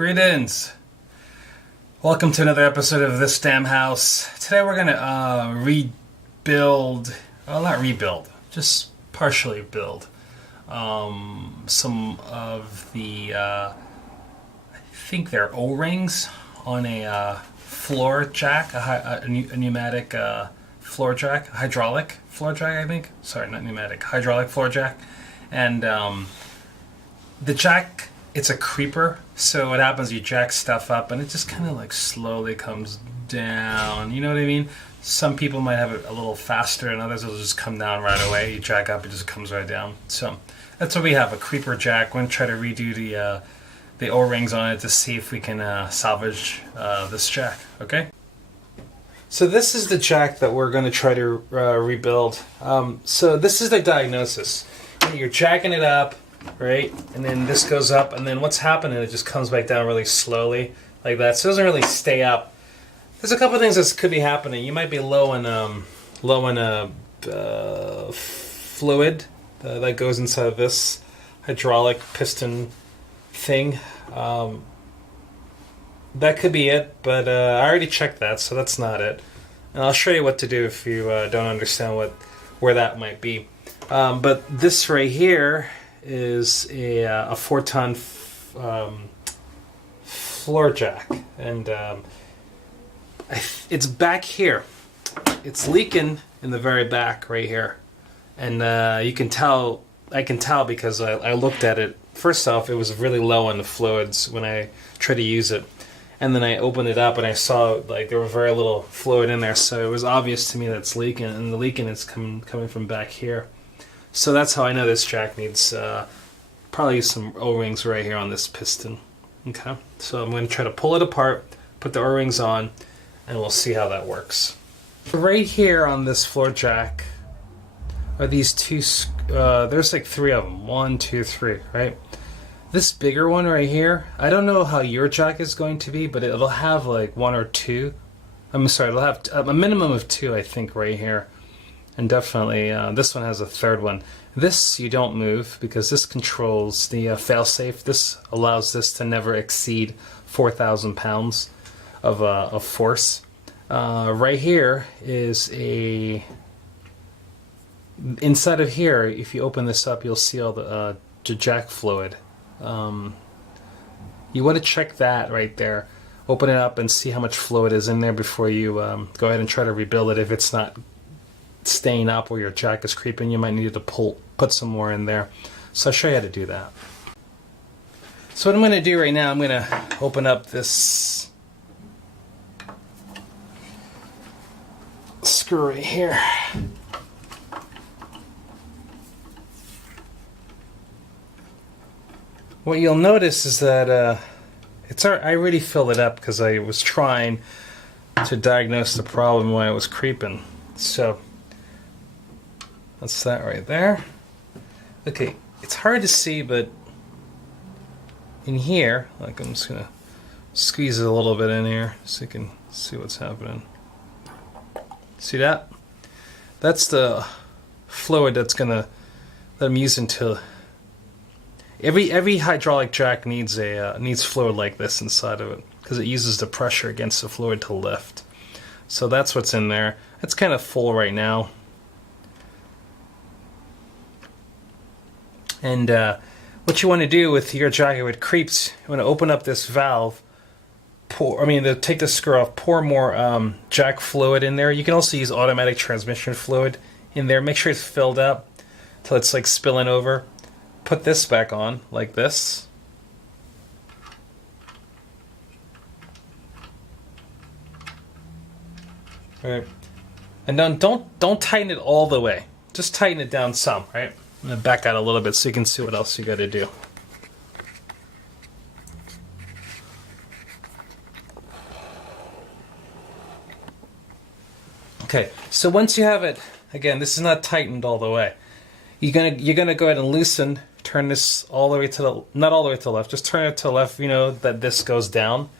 Greetings! Welcome to another episode of This Damn House. Today we're gonna rebuild, well, not rebuild, just partially build some of the, I think they're O-rings on a floor jack, a pneumatic floor jack, hydraulic floor jack, I think. Sorry, not pneumatic, hydraulic floor jack. And the jack, it's a creeper, so what happens, you jack stuff up and it just kind of like slowly comes down, you know what I mean? Some people might have it a little faster and others will just come down right away. You jack up, it just comes right down. So that's what we have, a creeper jack. We're going to try to redo the O-rings on it to see if we can salvage this jack, okay? So this is the jack that we're going to try to rebuild. So this is the diagnosis. You're jacking it up, right? And then this goes up, and then what's happening, it just comes back down really slowly, like that. So it doesn't really stay up. There's a couple of things that could be happening. You might be low in fluid that goes inside of this hydraulic piston thing. That could be it, but I already checked that, so that's not it. And I'll show you what to do if you don't understand where that might be. But this right here is a 4-ton floor jack, and it's back here. It's leaking in the very back right here, and you can tell. I can tell because I looked at it. First off, it was really low on the fluids when I tried to use it, and then I opened it up and I saw like there was very little fluid in there, so it was obvious to me that it's leaking, and the leaking is coming from back here. So that's how I know this jack needs probably some O-rings right here on this piston. Okay, so I'm going to try to pull it apart, put the O-rings on, and we'll see how that works. Right here on this floor jack are these two, there's like 3 of them. 1, 2, 3, right? This bigger one right here, I don't know how your jack is going to be, but it'll have like 1 or 2. I'm sorry, it'll have a minimum of 2, I think, right here. And definitely, this one has a 3rd one. This you don't move because this controls the failsafe. This allows this to never exceed 4,000 pounds of force. Right here is a... Inside of here, if you open this up, you'll see all the jack fluid. You want to check that right there. Open it up and see how much fluid is in there before you go ahead and try to rebuild it. If it's not staying up where your jack is creeping, you might need to put some more in there. So I'll show you how to do that. So what I'm going to do right now, I'm going to open up this screw right here. What you'll notice is that I already filled it up because I was trying to diagnose the problem when it was creeping. So that's that right there. Okay, it's hard to see, but in here, like, I'm just gonna squeeze it a little bit in here so you can see what's happening. See that? That's the fluid that I'm using to. Every hydraulic jack needs fluid like this inside of it because it uses the pressure against the fluid to lift. So that's what's in there. It's kind of full right now. And what you want to do with your jack if it creeps, you want to open up this valve, take the screw off, pour more jack fluid in there. You can also use automatic transmission fluid in there. Make sure it's filled up till it's like spilling over. Put this back on like this. All right. And then don't tighten it all the way. Just tighten it down some, right? I'm going to back out a little bit so you can see what else you got to do. Okay, so once you have it, again, this is not tightened all the way. You're gonna go ahead and loosen, turn this all the way to the, not all the way to the left, just turn it to the left, you know, that this goes down.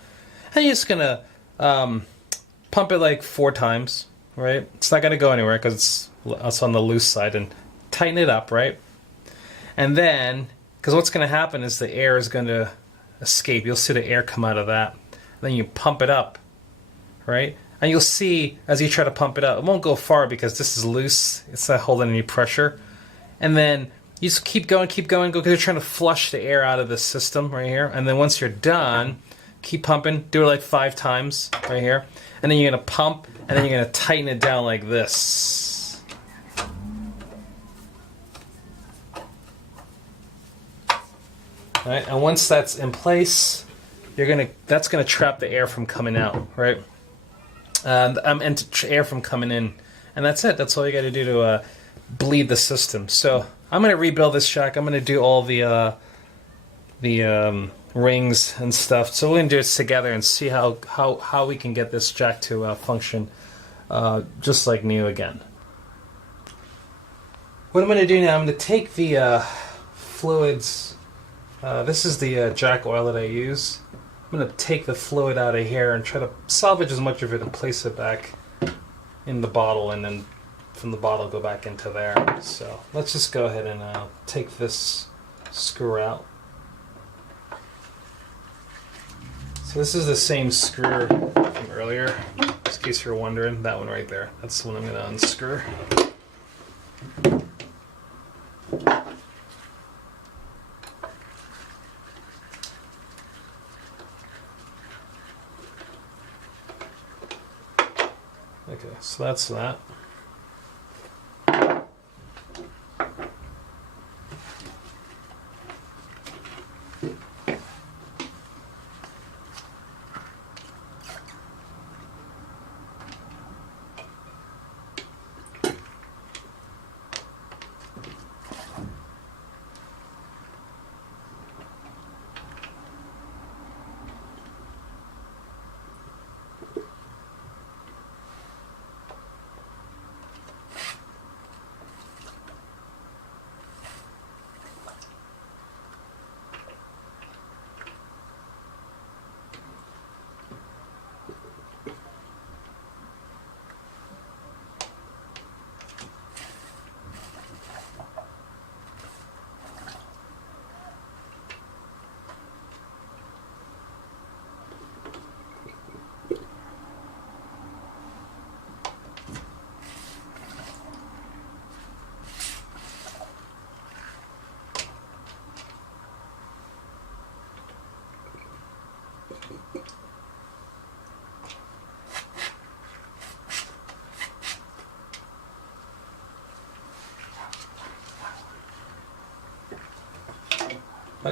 And you're just gonna pump it like 4 times, right? It's not gonna go anywhere because it's on the loose side, and tighten it up, right? And then, because what's going to happen is the air is going to escape. You'll see the air come out of that. Then you pump it up, right? And you'll see as you try to pump it up, it won't go far because this is loose. It's not holding any pressure. And then you just keep going, go because you're trying to flush the air out of the system right here. And then once you're done, keep pumping. Do it like 5 times right here. And then you're going to pump, and then you're going to tighten it down like this. All right, and once that's in place, that's gonna trap the air from coming out, right? And air from coming in, and that's it. That's all you got to do to bleed the system. So I'm gonna rebuild this shack. I'm gonna do all the rings and stuff. So we're gonna do it together and see how we can get this jack to function just like new again. What I'm gonna do now, I'm gonna take the fluids. This is the jack oil that I use. I'm going to take the fluid out of here and try to salvage as much of it and place it back in the bottle, and then from the bottle go back into there. So let's just go ahead and take this screw out. So this is the same screw from earlier, just in case you're wondering. That one right there. That's the one I'm going to unscrew. Okay, so that's that.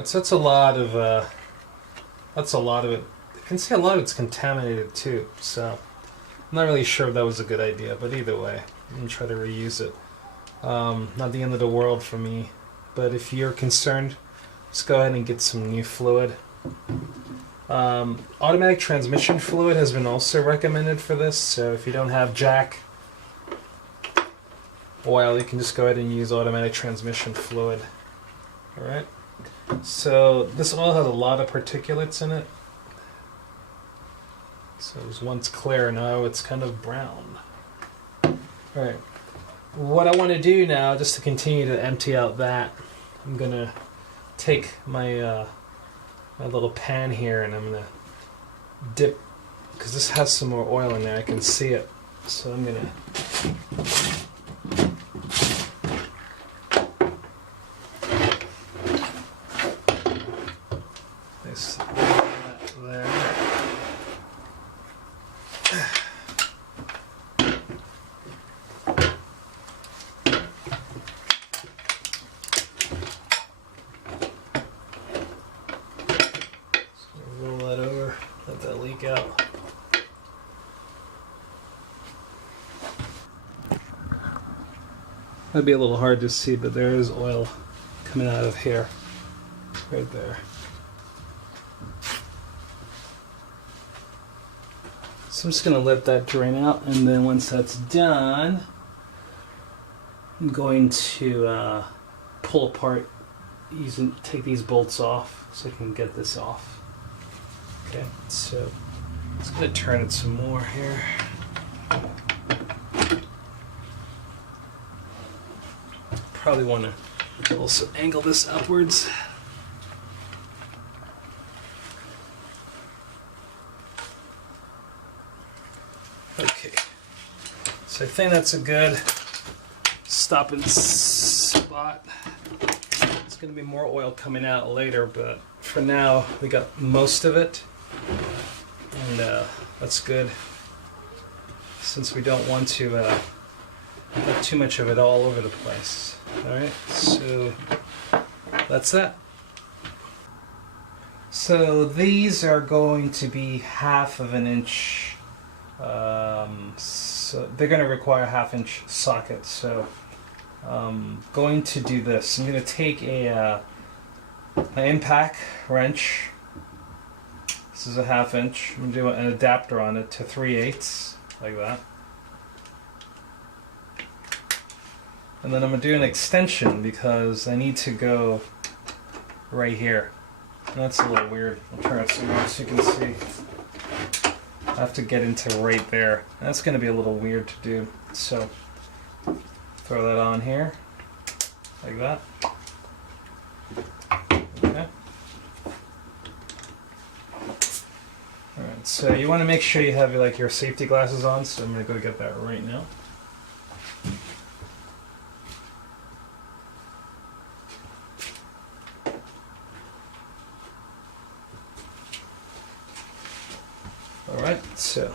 So that's a lot of it. You can see a lot of it's contaminated too. So I'm not really sure if that was a good idea, but either way, I'm gonna try to reuse it. Not the end of the world for me, but if you're concerned, just go ahead and get some new fluid. Automatic transmission fluid has been also recommended for this, so if you don't have jack oil, you can just go ahead and use automatic transmission fluid. Alright, so this oil has a lot of particulates in it. So it was once clear, now it's kind of brown. Alright, what I want to do now, just to continue to empty out that, I'm going to take my my little pan here, and I'm going to dip, because this has some more oil in there, I can see it. So I'm going to there. Roll that over, let that leak out. Might be a little hard to see, but there is oil coming out of here, right there. So I'm just going to let that drain out, and then once that's done, I'm going to pull apart, take these bolts off so I can get this off. Okay, so I'm just going to turn it some more here. Probably want to also angle this upwards. So I think that's a good stopping spot. There's going to be more oil coming out later, but for now we got most of it, and that's good, since we don't want to have too much of it all over the place. Alright, so that's that. So these are going to be 1/2 inch, so they're going to require 1/2 inch socket. So I'm going to do this. I'm going to take an impact wrench. This is a 1/2 inch. I'm going to do an adapter on it to 3/8, like that. And then I'm going to do an extension because I need to go right here. And that's a little weird. I'll turn it so you can see. I have to get into right there. That's going to be a little weird to do. So throw that on here, like that. Okay. Alright, so you want to make sure you have like your safety glasses on, so I'm going to go get that right now. Alright, so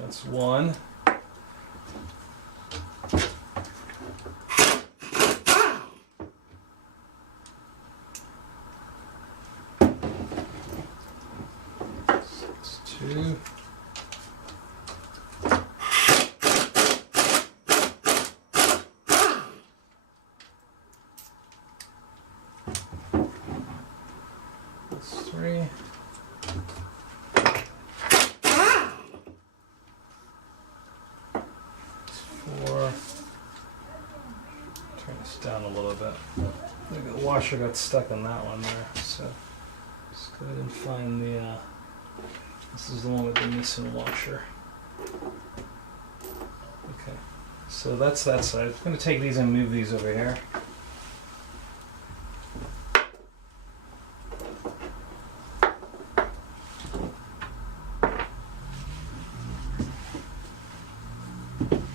that's one. That's two. That's three. Turn this down a little bit. The washer got stuck on that one there, so let's go ahead and find the. This is the one with the missing washer. Okay, so that's that side. I'm going to take these and move these over here.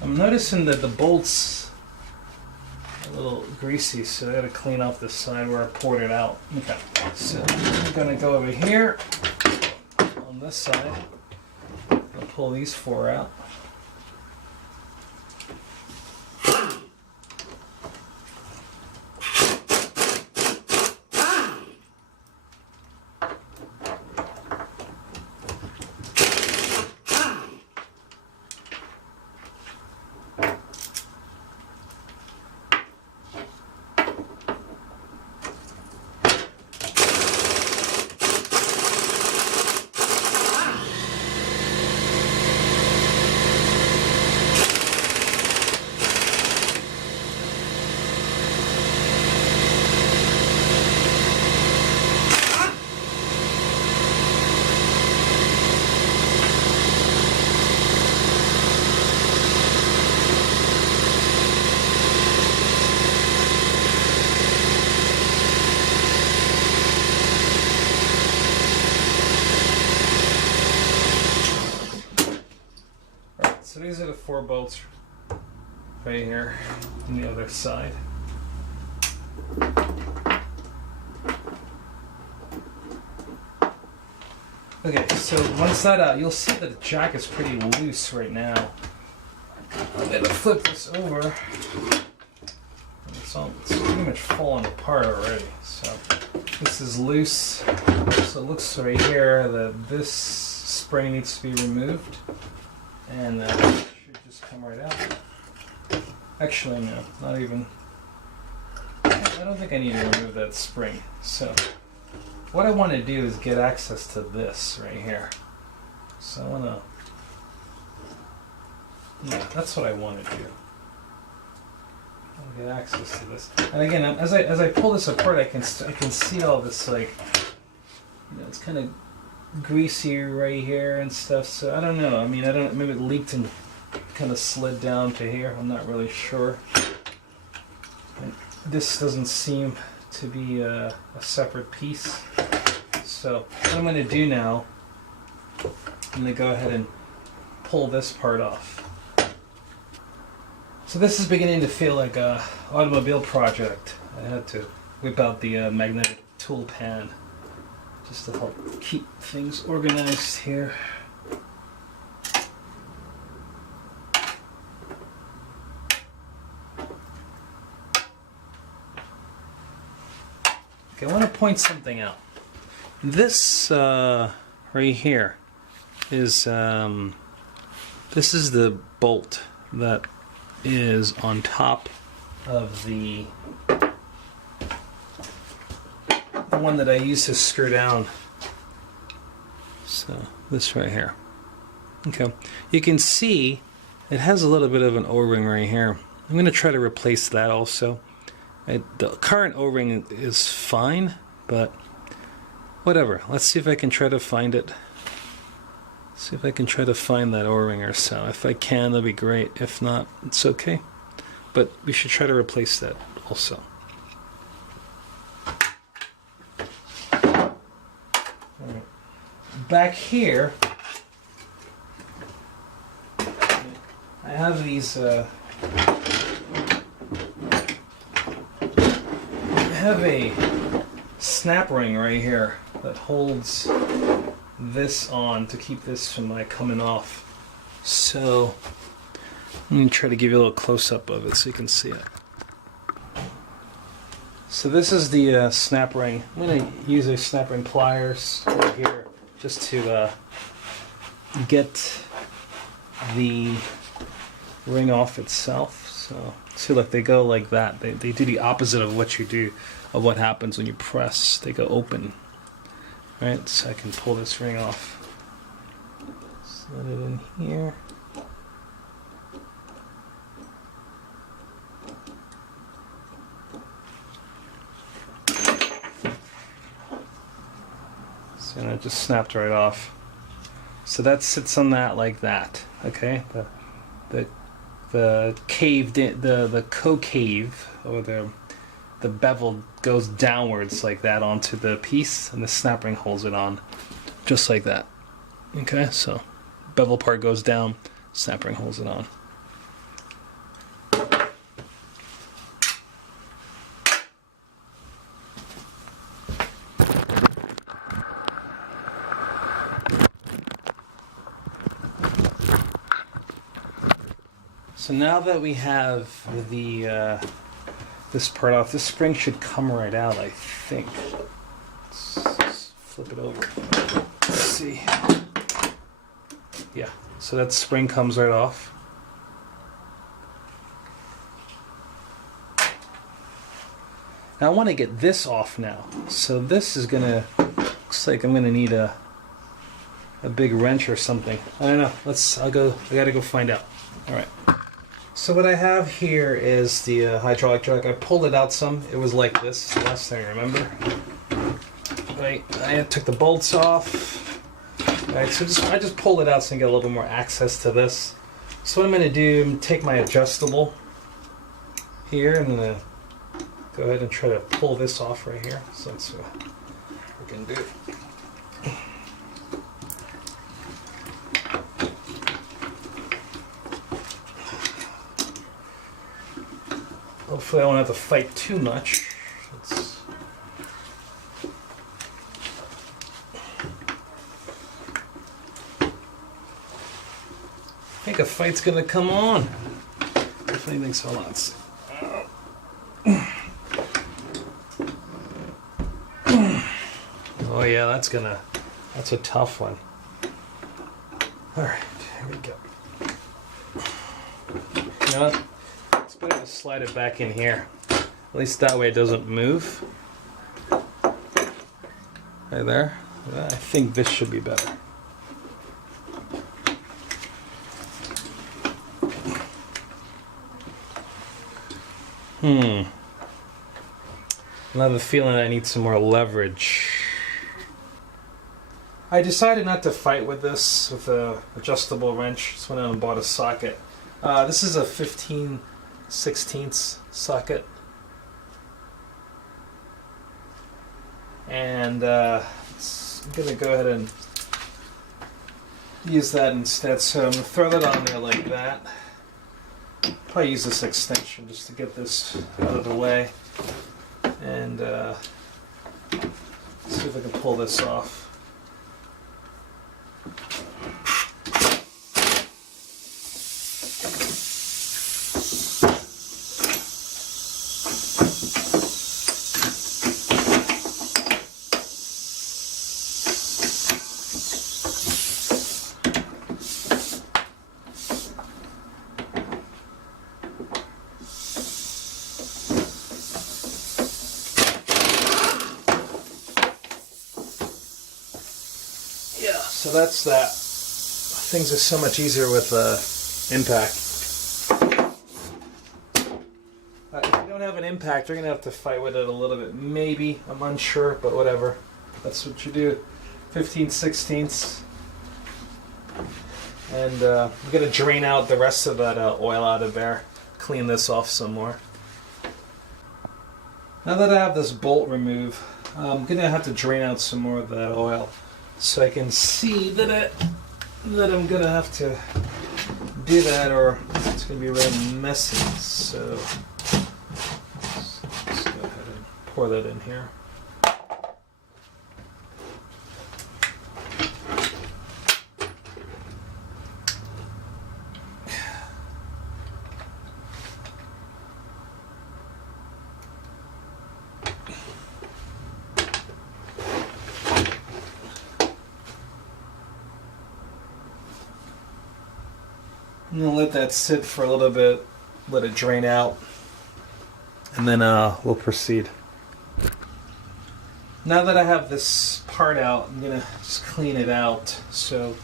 I'm noticing that the bolts are a little greasy, so I gotta clean off this side where I poured it out. Okay, so I'm gonna go over here on this side. I'll pull these four out. So these are the 4 bolts right here on the other side. Okay, so once that out, you'll see that the jack is pretty loose right now. I'm gonna flip this over. It's pretty much falling apart already. So this is loose. So it looks right here that this spring needs to be removed. And it should just come right out. Actually, no, not even. I don't think I need to remove that spring. So what I want to do is get access to this right here. So I want to. Yeah, that's what I want to do. I'll get access to this. And again, as I pull this apart, I can see all this, like, you know, it's kind of greasy right here and stuff. So I don't know. I mean, I don't. Maybe it leaked and kind of slid down to here. I'm not really sure. And this doesn't seem to be a separate piece. So what I'm going to do now, I'm going to go ahead and pull this part off. So this is beginning to feel like a automobile project. I had to whip out the magnetic tool pan just to help keep things organized here. Okay, I want to point something out. This right here is this is the bolt that is on top of the one that I use to screw down. So this right here. Okay, you can see it has a little bit of an O-ring right here. I'm going to try to replace that also. The current O-ring is fine, but whatever. Let's see if I can try to find it. See if I can try to find that O-ring or so. If I can, that'd be great. If not, it's okay. But we should try to replace that also. Alright. Back here, I have these I have a snap ring right here that holds this on to keep this from like coming off. So let me try to give you a little close-up of it so you can see it. So this is the snap ring. I'm going to use a snap ring pliers right here just to get the ring off itself. So see, look, they go like that. They do the opposite of what you do, of what happens when you press. They go open. Right, so I can pull this ring off. Slide it in here. So it just snapped right off. So that sits on that like that. Okay, the caved in, the concave or the bevel goes downwards like that onto the piece, and the snap ring holds it on, just like that. Okay, so bevel part goes down, snap ring holds it on. So now that we have the this part off, this spring should come right out, I think. Let's flip it over. Let's see. Yeah, so that spring comes right off. Now I want to get this off now. So this is gonna, looks like I'm gonna need a big wrench or something. I don't know. I gotta go find out. All right. So what I have here is the hydraulic jack. I pulled it out some. It was like this last time, remember? Right, I took the bolts off. Right, so I just pulled it out so I can get a little bit more access to this. So what I'm going to do, I'm going to take my adjustable here. I'm going to go ahead and try to pull this off right here. So that's what we can do. Hopefully I won't have to fight too much. I think a fight's gonna come on. If anything, so let's. Oh yeah, that's a tough one. Alright, here we go. You know what? Let's better slide it back in here. At least that way it doesn't move. Right there. I think this should be better. I have a feeling I need some more leverage. I decided not to fight with this with a adjustable wrench. Just went out and bought a socket. This is a 15/16 socket. And I'm going to go ahead and use that instead. So I'm going to throw that on there like that. Probably use this extension just to get this out of the way. And see if I can pull this off. So that's that. Things are so much easier with impact. If you don't have an impact, you're going to have to fight with it a little bit. Maybe, I'm unsure, but whatever. That's what you do. 15/16. And I'm going to drain out the rest of that oil out of there. Clean this off some more. Now that I have this bolt removed, I'm going to have to drain out some more of that oil. So I can see that I'm gonna have to do that, or it's gonna be really messy. So let's go ahead and pour that in here. I'm going to let that sit for a little bit, let it drain out, and then we'll proceed. Now that I have this part out, I'm going to just clean it out. So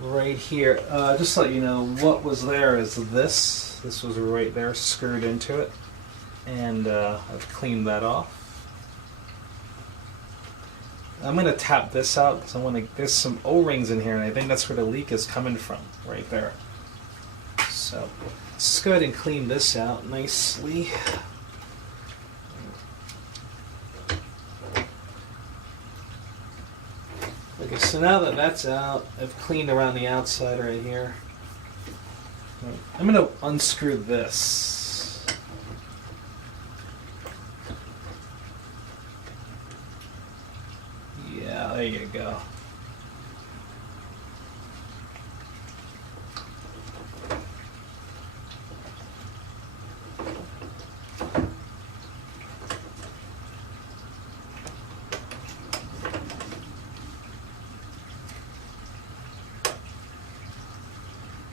right here, just to let you know, what was there is this. This was right there, screwed into it, and I've cleaned that off. I'm going to tap this out because there's some O-rings in here, and I think that's where the leak is coming from, right there. So let's go ahead and clean this out nicely. Okay, so now that that's out, I've cleaned around the outside right here. I'm going to unscrew this. Yeah, there you go.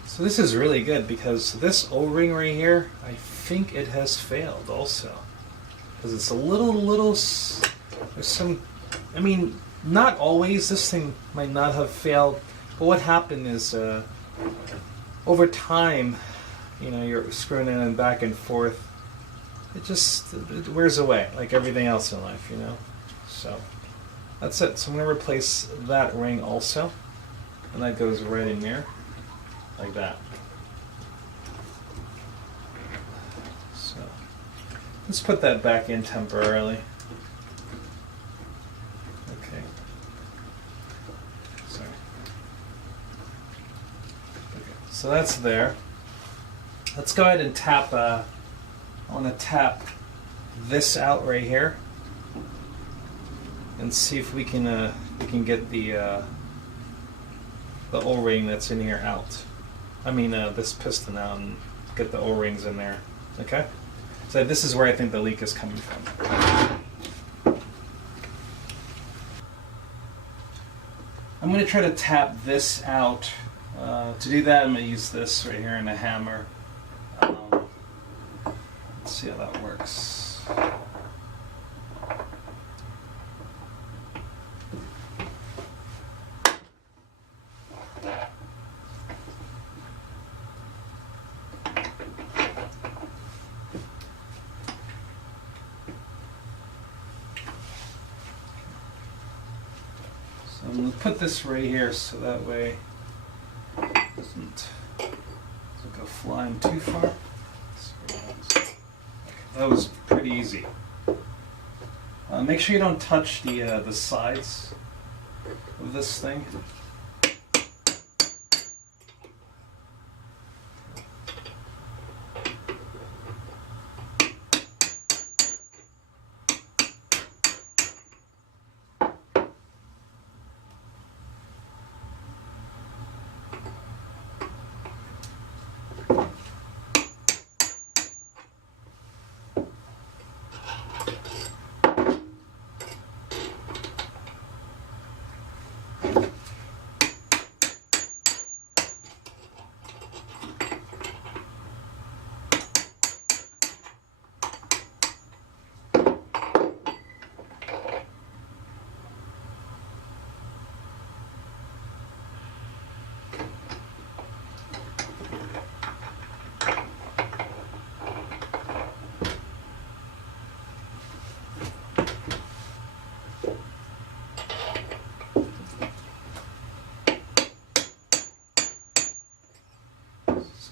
So this is really good because this O-ring right here, I think it has failed also. Because it's a little, there's some, I mean, not always, this thing might not have failed, but what happened is, over time, you know, you're screwing it in back and forth, it wears away, like everything else in life, you know? So, that's it. So I'm going to replace that ring also, and that goes right in there. Like that. So let's put that back in temporarily. Okay. Sorry. Okay. So that's there. Let's go ahead and tap. I want to tap this out right here, and see if we can get the O-ring that's in here out. I mean, this piston out, and get the O-rings in there. Okay? So this is where I think the leak is coming from. I'm going to try to tap this out. To do that, I'm going to use this right here and a hammer. Let's see how that works. I'm going to put this right here so that way it doesn't go flying too far. Okay, that was pretty easy. Make sure you don't touch the sides of this thing.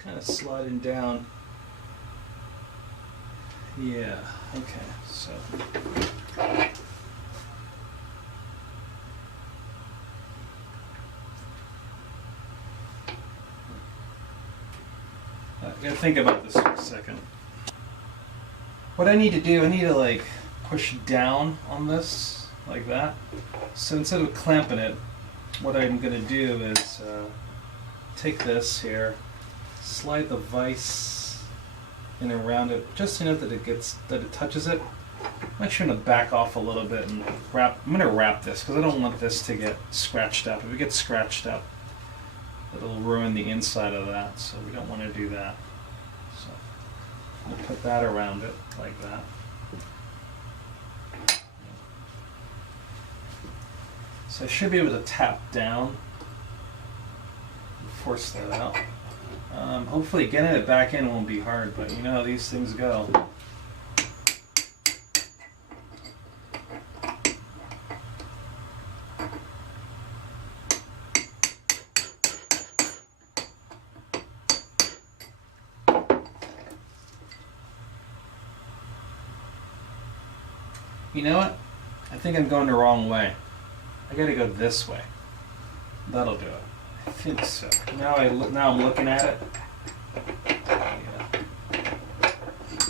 Kind of sliding down. Yeah, okay, so. I gotta think about this for a second. What I need to do, I need to like push down on this, like that. So instead of clamping it, what I'm gonna do is take this here, slide the vise in around it, just enough that it touches it. I'm actually going to back off a little bit and wrap. I'm going to wrap this because I don't want this to get scratched up. If it gets scratched up, it'll ruin the inside of that. So we don't want to do that. So I'm going to put that around it like that. So I should be able to tap down, force that out. Hopefully getting it back in won't be hard, but you know how these things go. You know what? I think I'm going the wrong way. I gotta go this way. That'll do it. I think so. Now I'm looking at it. Yeah.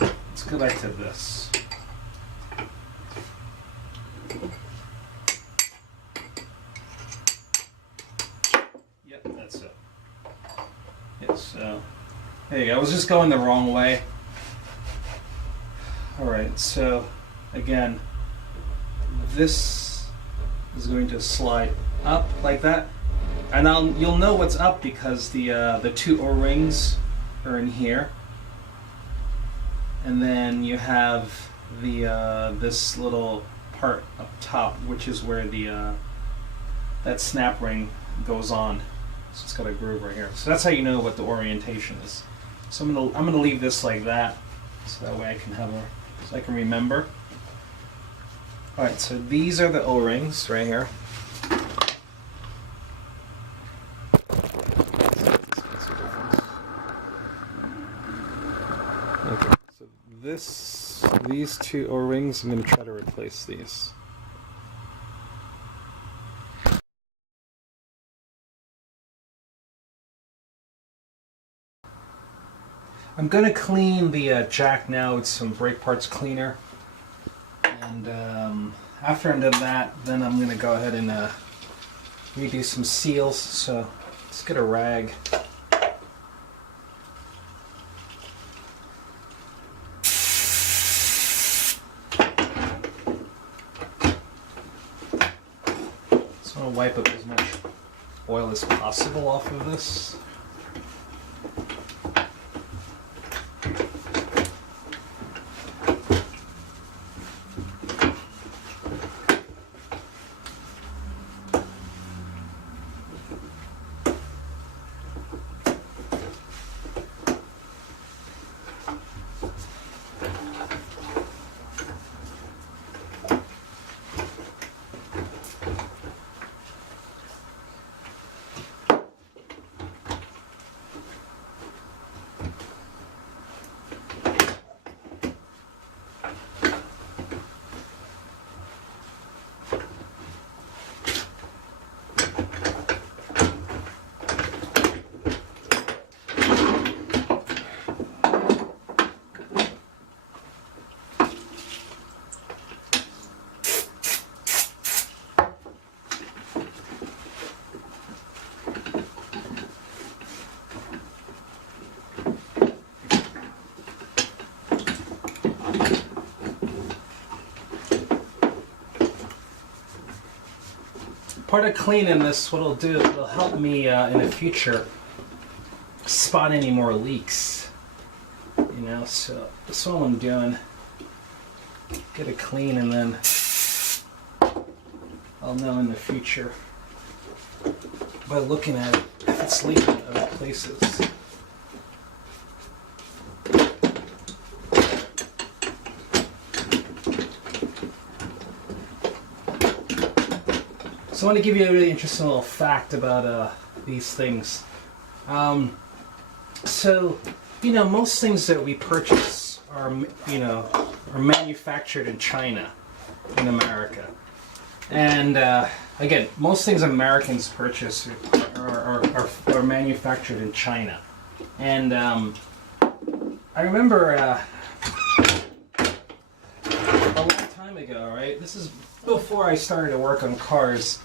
Let's go back to this. Yep, that's it. Yeah, so there you go. I was just going the wrong way. Alright, so again, this is going to slide up like that. And you'll know what's up because the two O-rings are in here, and then you have the this little part up top, which is where the that snap ring goes on. So it's got a groove right here. So that's how you know what the orientation is. So I'm gonna leave this like that, so that way I can so I can remember. All right, so these are the O-rings right here. Okay, so these two O-rings, I'm going to try to replace these. I'm going to clean the jack now with some brake parts cleaner. And after I'm done that, then I'm going to go ahead and redo some seals. So let's get a rag. Just want to wipe up as much oil as possible off of this. part of cleaning this, what it'll do, it'll help me in the future spot any more leaks. You know, so that's what I'm doing. Get it clean, and then I'll know in the future by looking at it if it's leaking in other places. So I want to give you a really interesting little fact about these things. So, you know, most things that we purchase are manufactured in China, in America. And again, most things Americans purchase are manufactured in China. And I remember a long time ago, right? This is before I started to work on cars.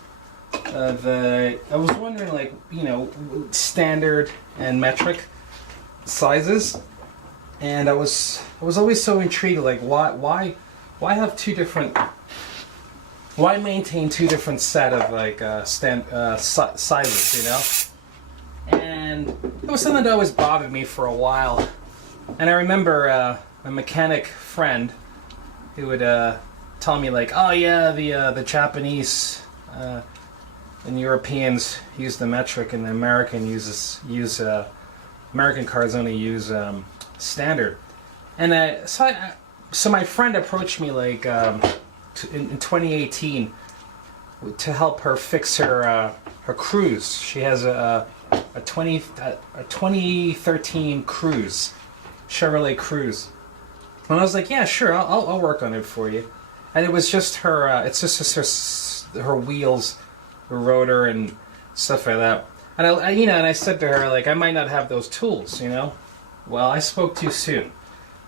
I was wondering, like, you know, standard and metric sizes, and I was always so intrigued, like, why have two different, why maintain two different set of like sizes, you know? And it was something that always bothered me for a while. And I remember a mechanic friend who would tell me, like, oh yeah, the Japanese and Europeans use the metric, and the American cars only use standard. And so my friend approached me, like, in 2018 to help her fix her Cruze. She has a 2013 Cruze, Chevrolet Cruze. And I was like, yeah, sure, I'll work on it for you. And it was just her. It's just her wheels, her rotor, and stuff like that. And I said to her, like, I might not have those tools, you know. Well, I spoke too soon.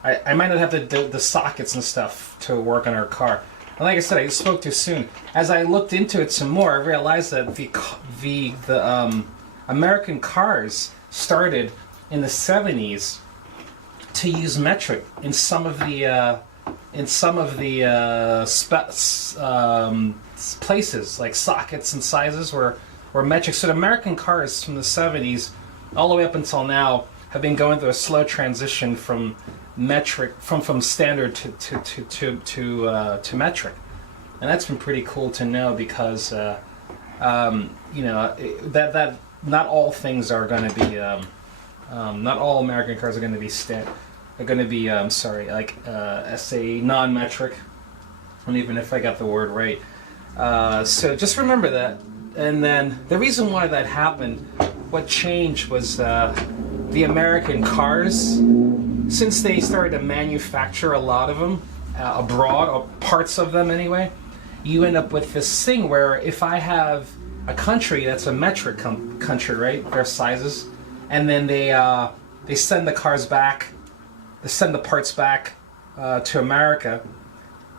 I might not have the sockets and stuff to work on her car. And like I said, I spoke too soon. As I looked into it some more, I realized that the American cars started in the 70s to use metric in some of the places, like sockets and sizes were metric. So the American cars from the 70s all the way up until now have been going through a slow transition from metric, from standard to metric, and that's been pretty cool to know, because you know, that not all things are going to be not all American cars are going to be say non-metric, and even if I got the word right. So just remember that. And then the reason why that happened, what changed was the American cars, since they started to manufacture a lot of them abroad, or parts of them anyway, you end up with this thing where if I have a country that's a metric country, right, their sizes, and then they send the cars back, they send the parts back to America,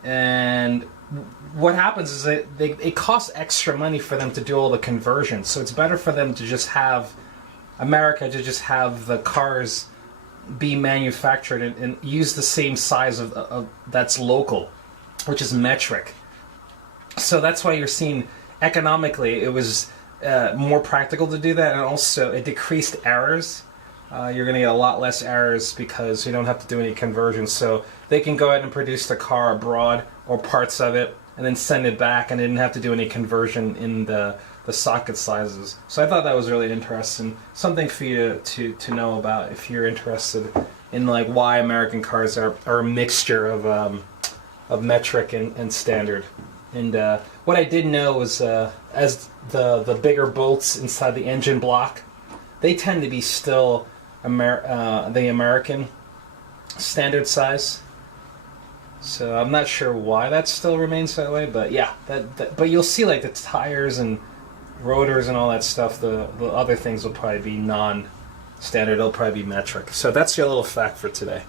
and what happens is that it costs extra money for them to do all the conversions. So it's better for them to just have the cars be manufactured and use the same size of that's local, which is metric. So that's why you're seeing economically it was more practical to do that, and also it decreased errors. You're going to get a lot less errors because you don't have to do any conversions. So they can go ahead and produce the car abroad or parts of it and then send it back, and they didn't have to do any conversion in the socket sizes. So I thought that was really interesting. Something for you to know about if you're interested in, like, why American cars are a mixture of metric and standard. And what I did know was as the bigger bolts inside the engine block, they tend to be still the American standard size. So I'm not sure why that still remains that way, but yeah, but you'll see, like, the tires and rotors and all that stuff, the other things will probably be non-standard, it'll probably be metric. So that's your little fact for today.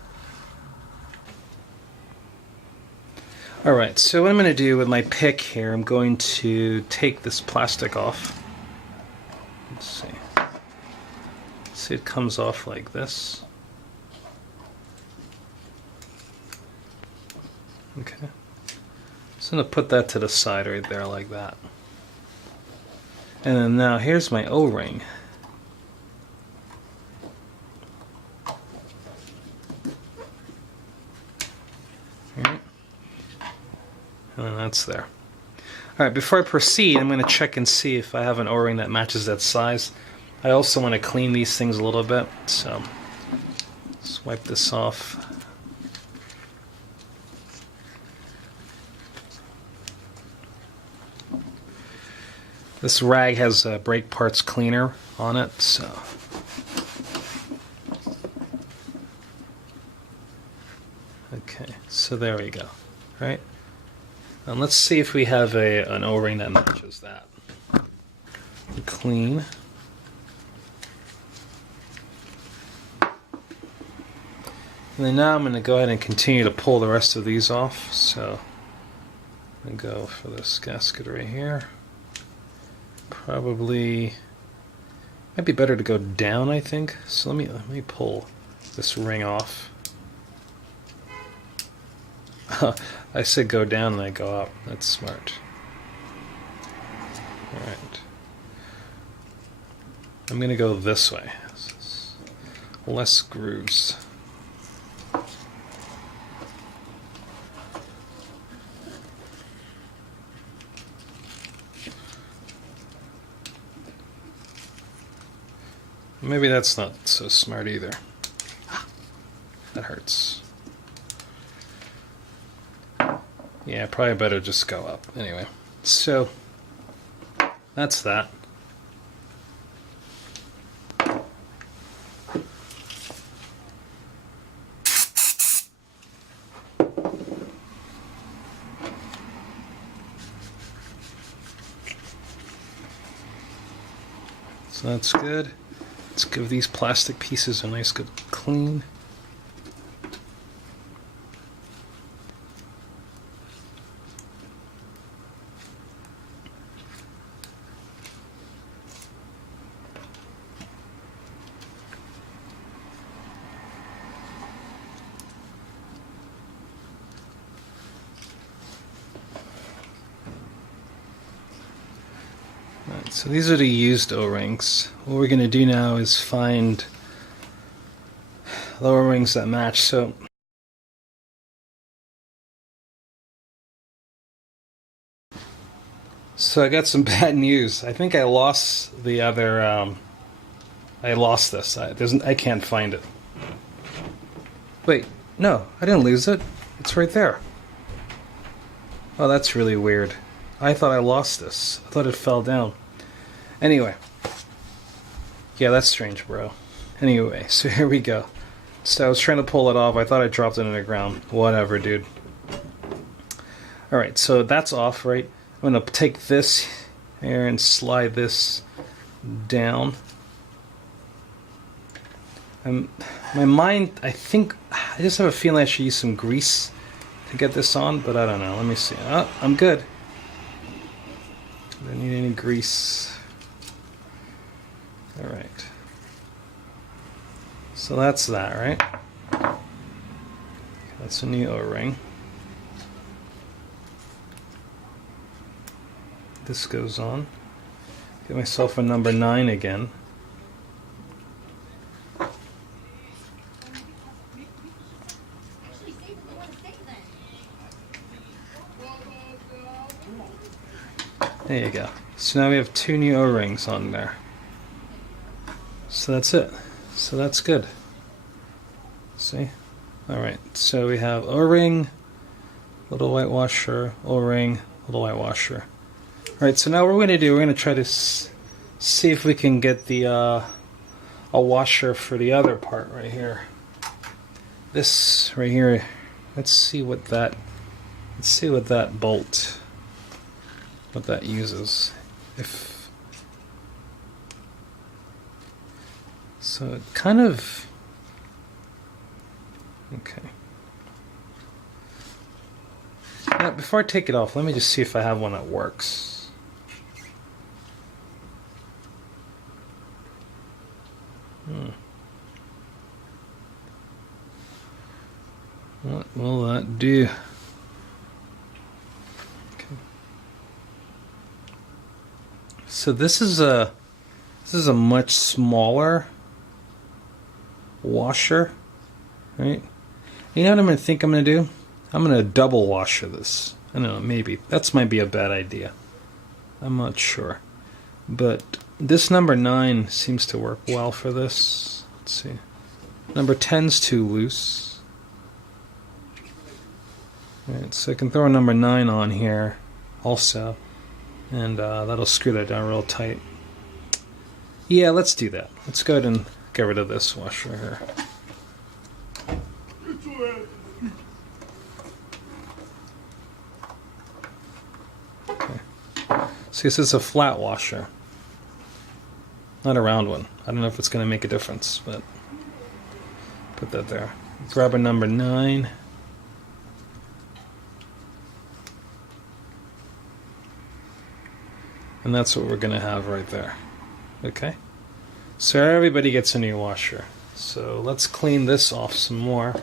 Alright, so what I'm going to do with my pick here, I'm going to take this plastic off. Let's see. See, it comes off like this. Okay. So I'm going to put that to the side right there like that. And then now here's my O-ring. Alright. And then that's there. Alright, before I proceed, I'm going to check and see if I have an O-ring that matches that size. I also want to clean these things a little bit, so let's wipe this off. This rag has brake parts cleaner on it, so okay, so there we go. Right, and let's see if we have an O-ring that matches that. Clean. And then now I'm going to go ahead and continue to pull the rest of these off. So I'm going to go for this gasket right here. Probably might be better to go down, I think. So let me pull this ring off. I said go down and I go up. That's smart. Alright. I'm gonna go this way. Less grooves. Maybe that's not so smart either. That hurts. Yeah, probably better just go up. Anyway, so that's that. So that's good. Let's give these plastic pieces a nice good clean. Alright, so these are the used O-rings. What we're going to do now is find the O-rings that match. So I got some bad news. I think I lost the other. I lost this. I can't find it. Wait, no, I didn't lose it. It's right there. Oh, that's really weird. I thought I lost this. I thought it fell down. Anyway. Yeah, that's strange, bro. Anyway, so here we go. So I was trying to pull it off. I thought I dropped it in the ground. Whatever, dude. Alright, so that's off, right? I'm going to take this here and slide this down. My mind, I think, I just have a feeling I should use some grease to get this on, but I don't know. Let me see. Oh, I'm good. Don't need any grease. Alright. So that's that, right? That's a new O-ring. This goes on. Get myself a number 9 again. There you go. So now we have 2 new O-rings on there. So that's it. So that's good. See? Alright, so we have O-ring, little white washer, O-ring, little white washer. Alright, so now what we're going to do, we're going to try to see if we can get the a washer for the other part right here. This right here, let's see what that bolt, what that uses. So it kind of, okay. Now, before I take it off, let me just see if I have one that works. What will that do? Okay. So this is a much smaller washer, right? You know what I'm gonna think I'm gonna do? I'm gonna double washer this. I don't know, maybe that's might be a bad idea. I'm not sure, but this number 9 seems to work well for this. Let's see. Number 10's too loose. Alright, so I can throw a number 9 on here also, and that'll screw that down real tight. Yeah, let's do that. Let's go ahead and get rid of this washer here. Okay. So this is a flat washer, not a round one. I don't know if it's going to make a difference, but put that there. Grab a number 9. And that's what we're going to have right there. Okay? So everybody gets a new washer. So let's clean this off some more.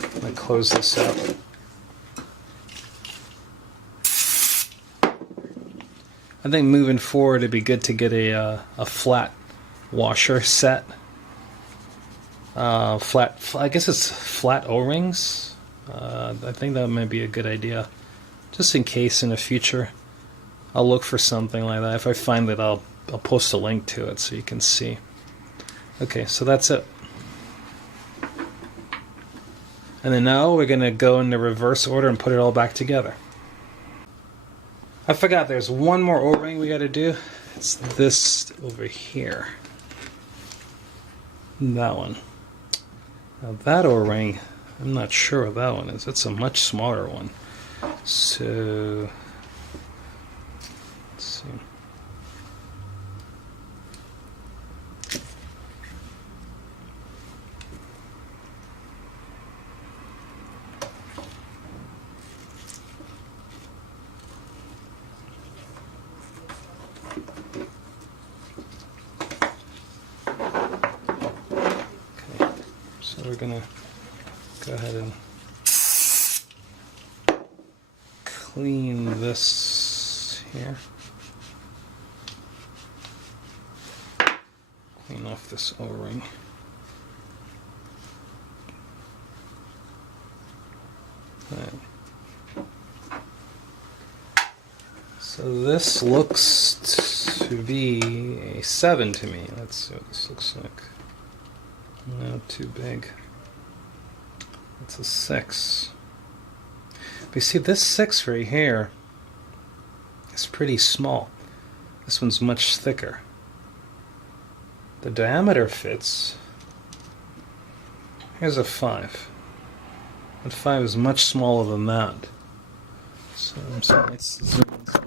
I'm going to close this up. I think moving forward it'd be good to get a flat washer set. I guess it's flat O-rings. I think that might be a good idea. Just in case in the future I'll look for something like that. If I find it, I'll post a link to it so you can see. Okay, so that's it. And then now we're going to go in the reverse order and put it all back together. I forgot there's one more O-ring we got to do. It's this over here. That one. Now that O-ring, I'm not sure what that one is. It's a much smaller one. So let's see. Okay, so we're gonna go ahead and clean this here. Clean off this O-ring. Right. So this looks to be a 7 to me. Let's see what this looks like. Not too big. It's a 6. But you see, this 6 right here is pretty small. This one's much thicker. The diameter fits. Here's a 5. That 5 is much smaller than that. So I'm sorry, let's zoom in some.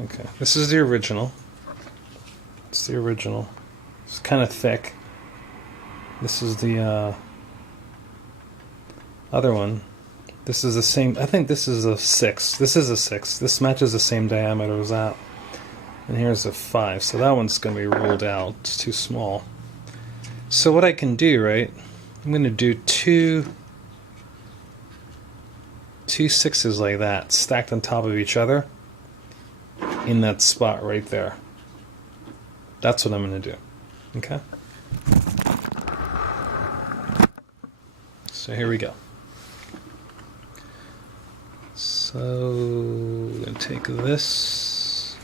Okay, this is the original. It's the original. It's kind of thick. This is the other one. This is the same. I think this is a 6. This is a 6. This matches the same diameter as that. And here's a 5. So that one's going to be ruled out. It's too small. So what I can do, right? I'm going to do two 6s like that, stacked on top of each other, in that spot right there. That's what I'm going to do. Okay? So here we go. So I'm going to take this.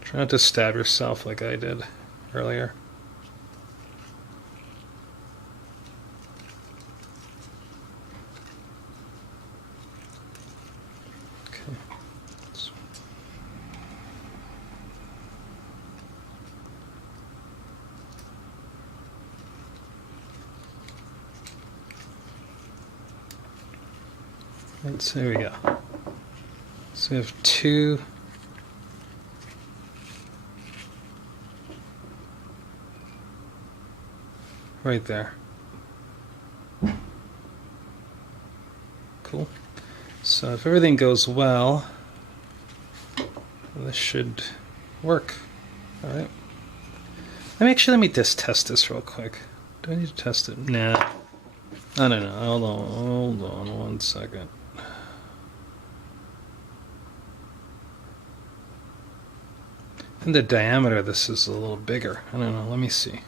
Try not to stab yourself like I did earlier. So here we go. So we have 2 right there. Cool. So if everything goes well, this should work. All right. Let me just test this real quick. Do I need to test it? Nah. I don't know. Hold on 1 second. And the diameter of this is a little bigger. I don't know. Let me see.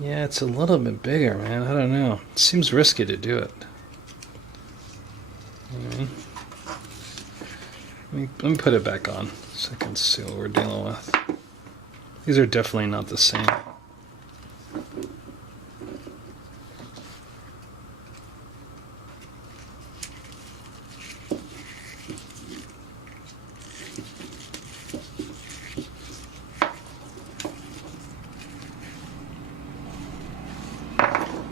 Yeah, it's a little bit bigger, man. I don't know. It seems risky to do it. Let me put it back on so I can see what we're dealing with. These are definitely not the same.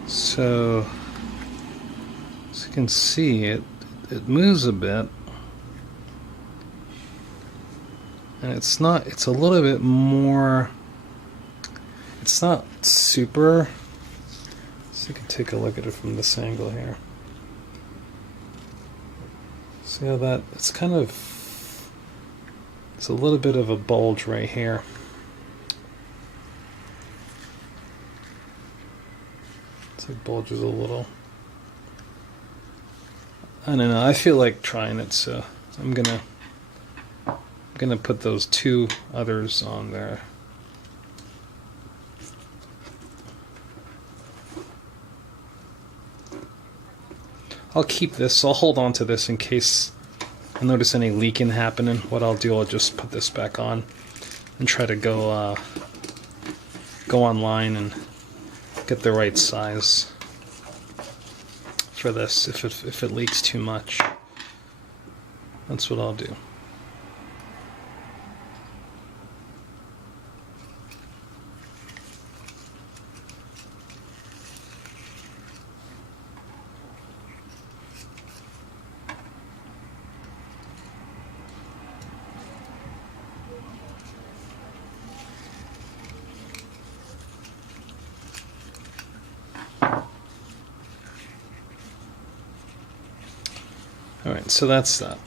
So, as you can see, it moves a bit. And it's a little bit more, it's not super, so you can take a look at it from this angle here. See how that, it's a little bit of a bulge right here. It bulges a little. I don't know. I feel like trying it, so I'm gonna put those two others on there. I'll keep this. I'll hold on to this in case I notice any leaking happening. What I'll do, I'll just put this back on and try to go online and get the right size for this if it leaks too much. That's what I'll do. Alright, so that's that.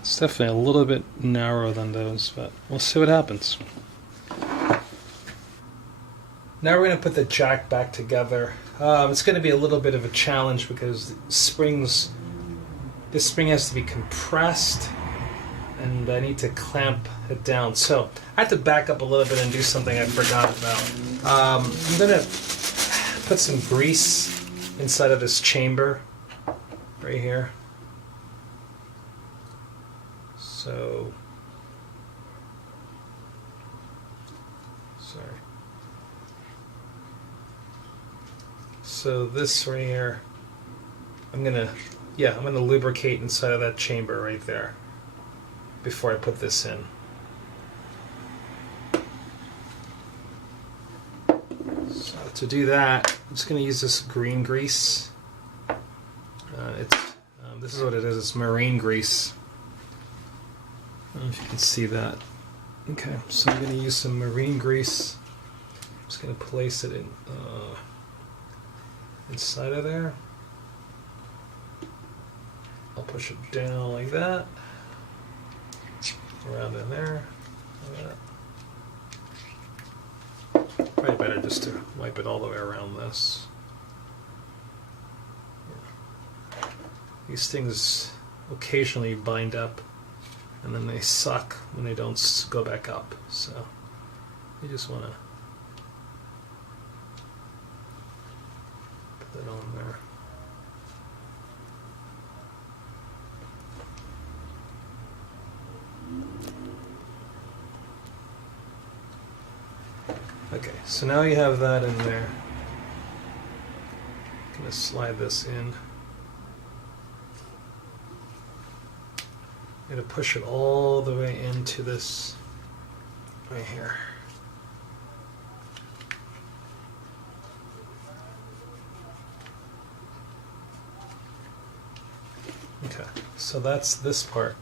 It's definitely a little bit narrower than those, but we'll see what happens. Now we're going to put the jack back together. It's going to be a little bit of a challenge because this spring has to be compressed and I need to clamp it down. So I have to back up a little bit and do something I forgot about. I'm going to put some grease inside of this chamber right here. So, sorry. So this right here, I'm gonna lubricate inside of that chamber right there before I put this in. So to do that, I'm just gonna use this green grease. This is what it is. It's marine grease. I don't know if you can see that. Okay, so I'm going to use some marine grease. I'm just going to place it in inside of there. I'll push it down like that. Around in there. Like that. Probably better just to wipe it all the way around this. These things occasionally bind up and then they suck when they don't go back up. So you just want to put that on there. Okay, so now you have that in there. I'm going to slide this in. I'm going to push it all the way into this right here. Okay, so that's this part.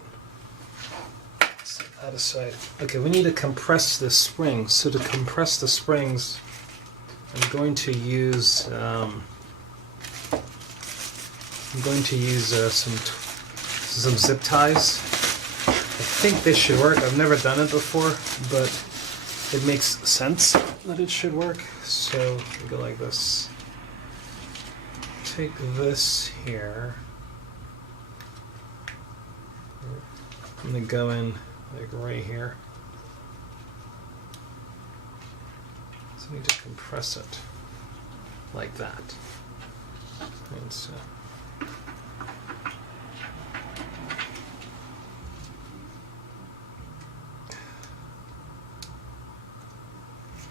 Set out of sight. Okay, we need to compress the springs. So to compress the springs, I'm going to use some zip ties. I think this should work. I've never done it before, but it makes sense that it should work. So we go like this. Take this here. I'm gonna go in like right here. So I need to compress it like that. And so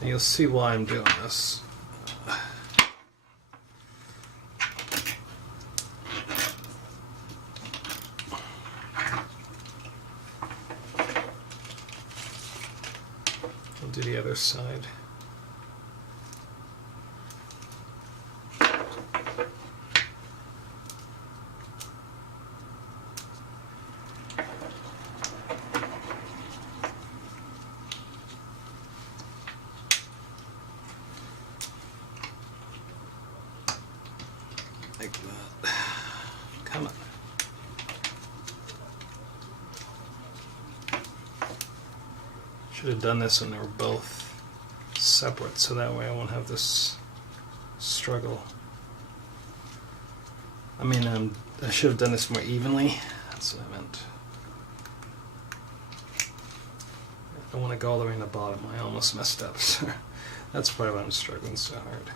and you'll see why I'm doing this. I'll do the other side. Like that. Come on. Should have done this when they were both separate, so that way I won't have this struggle. I mean, I should have done this more evenly. That's what I meant. I want to go all the way in the bottom. I almost messed up. So that's probably why I'm struggling so hard.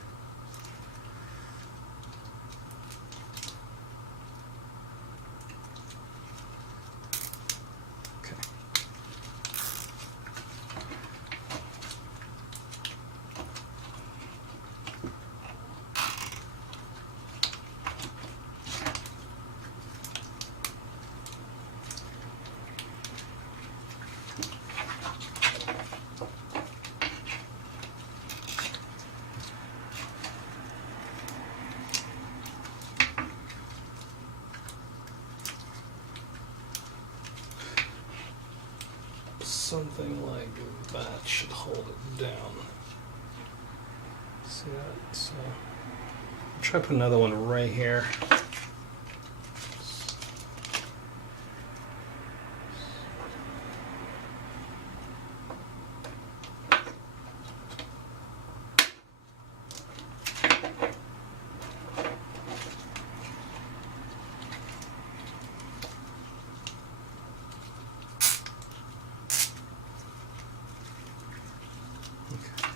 Something like that should hold it down. See that? So I'll try to put another one right here.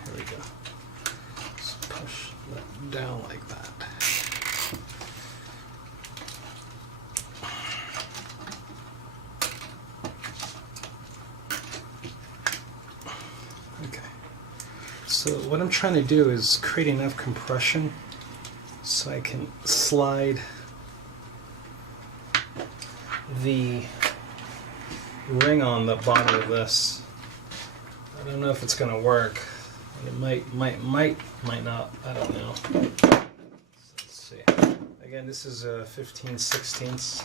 Here we go. Just push that down like that. Okay. So what I'm trying to do is create enough compression so I can slide the ring on the bottom of this. I don't know if it's going to work. It might not. I don't know. So let's see. Again, this is a 15/16.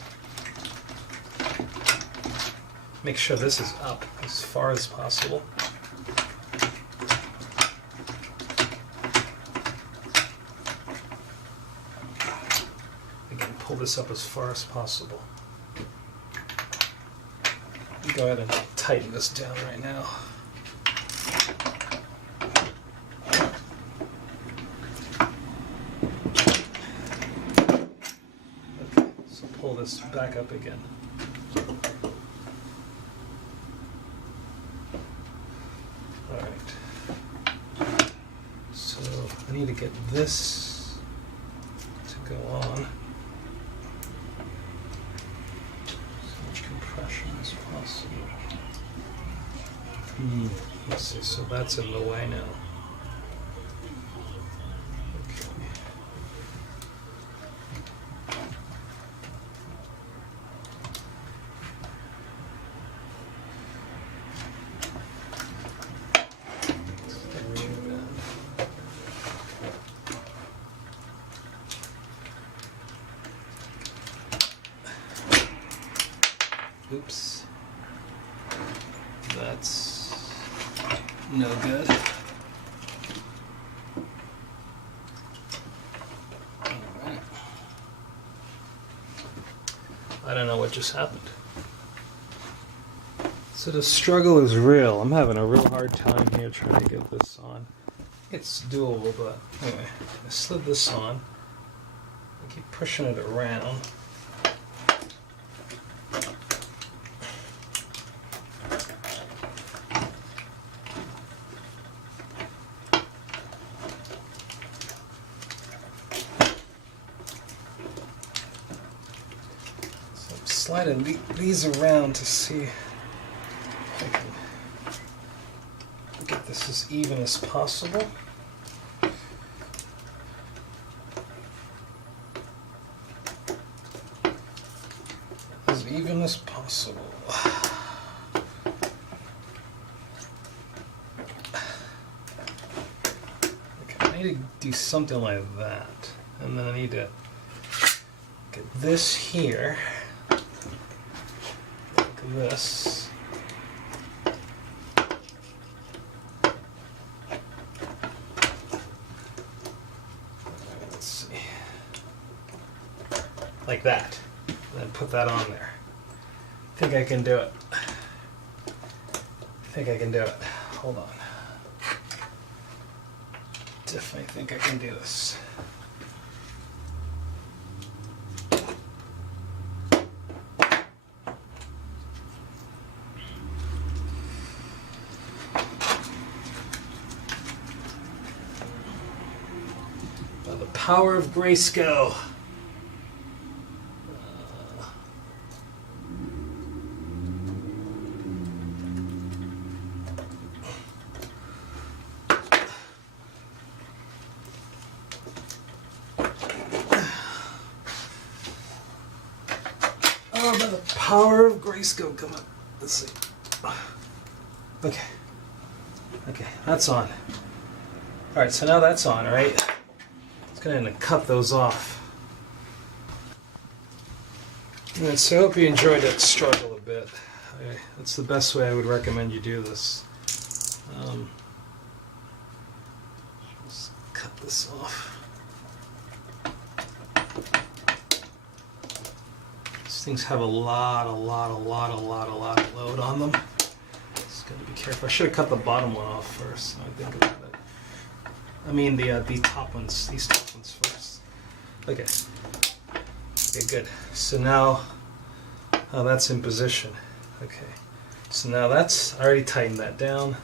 Make sure this is up as far as possible. Again, pull this up as far as possible. Go ahead and tighten this down right now. Pull this back up again. Alright. So I need to get this to go on. As much compression as possible. Let's see, so that's in the way now. Oops. No good. Alright. I don't know what just happened. So the struggle is real. I'm having a real hard time here trying to get this on. It's doable, but anyway, I slid this on. I keep pushing it around. So I'm sliding these around to see if I can get this as even as possible. As even as possible. Okay, I need to do something like that. And then I need to get this here. Like this. Let's see. Like that. And then put that on there. I think I can do it. I think I can do it. Hold on. Definitely think I can do this. By the power of Grayscale. Oh, by the power of Grayscale, come on. Let's see. Okay. Okay, that's on. Alright, so now that's on, right? It's going to cut those off. Alright, so I hope you enjoyed that struggle a bit. That's the best way I would recommend you do this. Just cut this off. These things have a lot of load on them. Just gotta be careful. I should have cut the bottom one off first. Now I think about it. I mean the top ones. These top ones first. Okay. Okay, good. So now, that's in position. Okay. So now that's, I already tightened that down.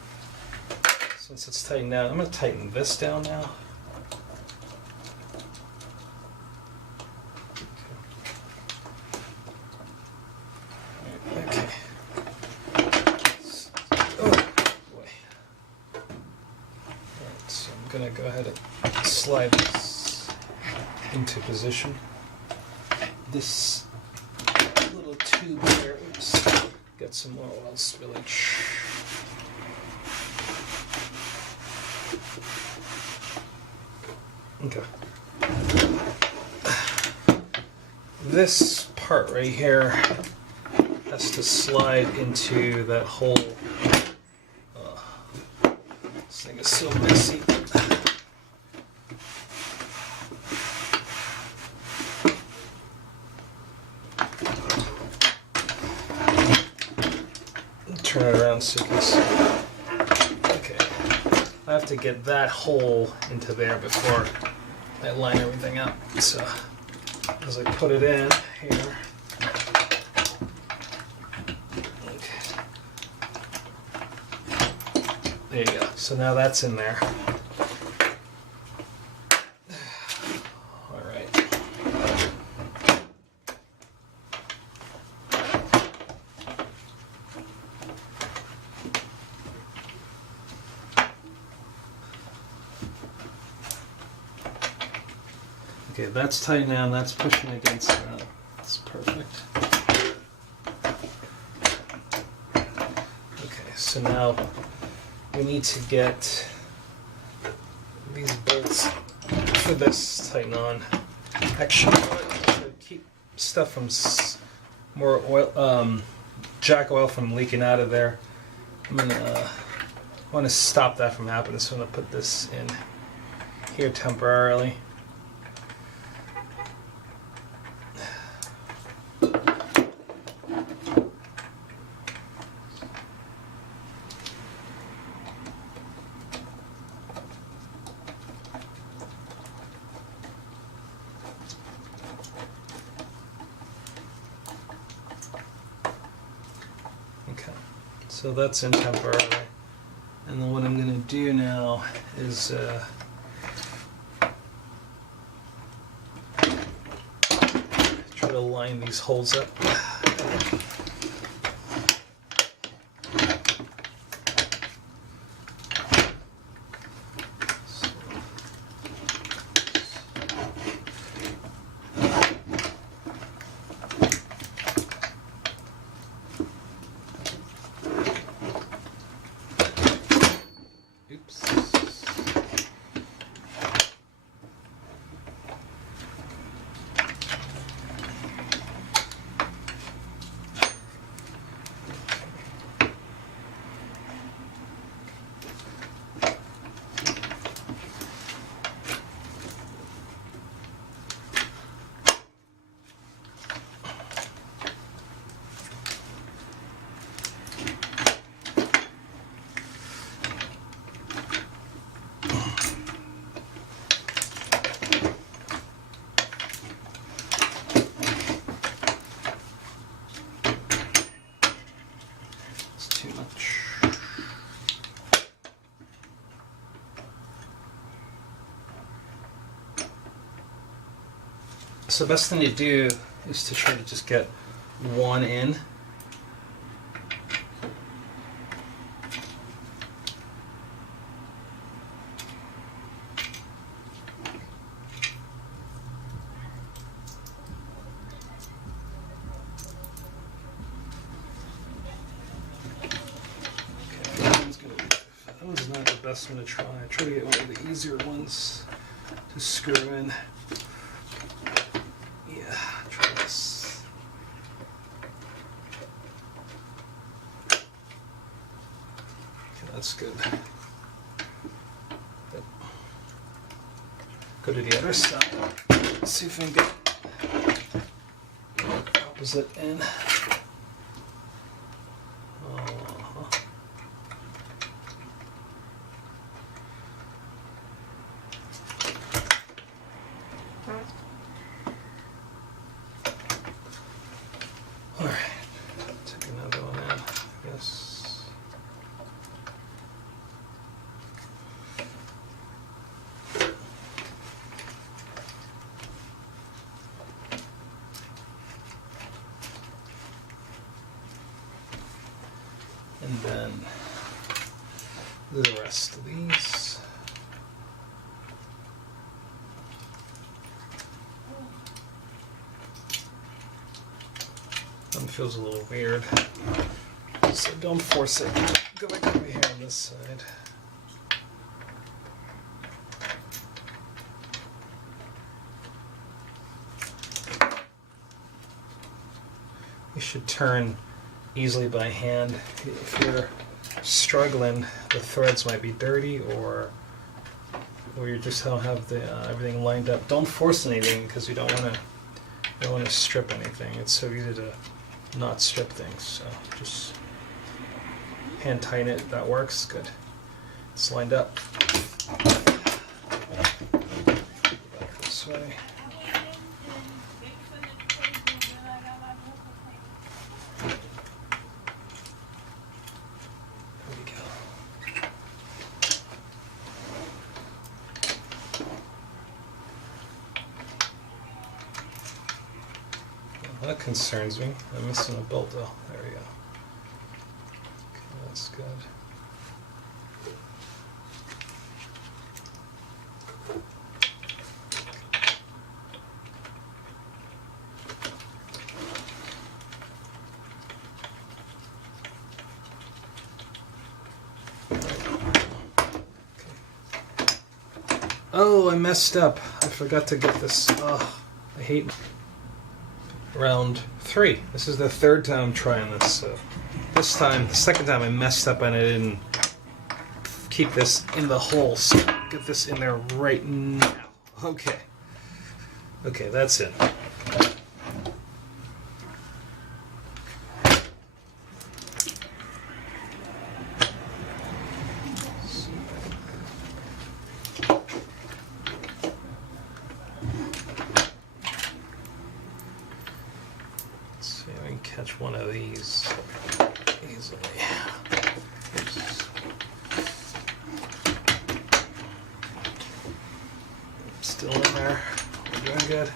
Since it's tightened down, I'm going to tighten this down now. Okay. Oh, boy. Alright, so I'm going to go ahead and slide this into position. This little tube here, oops, got some more oil spillage. Okay. This part right here has to slide into that hole. This thing is so messy. Turn it around so you can see. Okay. I have to get that hole into there before I line everything up. So as I put it in here. Okay. There you go. So now that's in there. Okay, that's tight now, and that's pushing against that. That's perfect. Okay, so now we need to get these bolts for this tighten on. Actually, to keep stuff from more oil, jack oil from leaking out of there, I'm gonna want to stop that from happening, so I'm going to put this in here temporarily. Okay, so that's in temporarily. And then what I'm going to do now is try to line these holes up. So the best thing to do is to try to just get one in. That one's not the best one to try. Try to get one of the easier ones to screw in. Yeah, try this. Okay, that's good. Go to the other side. Let's see if I can get opposite in. Alright, take another one in, I guess. And then the rest of these. One feels a little weird, so don't force it. Go back over here on this side. You should turn easily by hand. If you're struggling, the threads might be dirty, or you just don't have the everything lined up. Don't force anything because you don't want to strip anything. It's so easy to not strip things, so just hand tighten it. That works good. It's lined up. Back this way. There we go. Well, that concerns me. I'm missing a bolt though. There we go. Okay, that's good. Oh, I messed up. I forgot to get this. Oh, I hate round 3. This is the 3rd time I'm trying this. So this time, the 2nd time I messed up and I didn't keep this in the hole. So get this in there right now. Okay. Okay, that's it. Catch one of these easily. Oops. Still in there. We're doing good.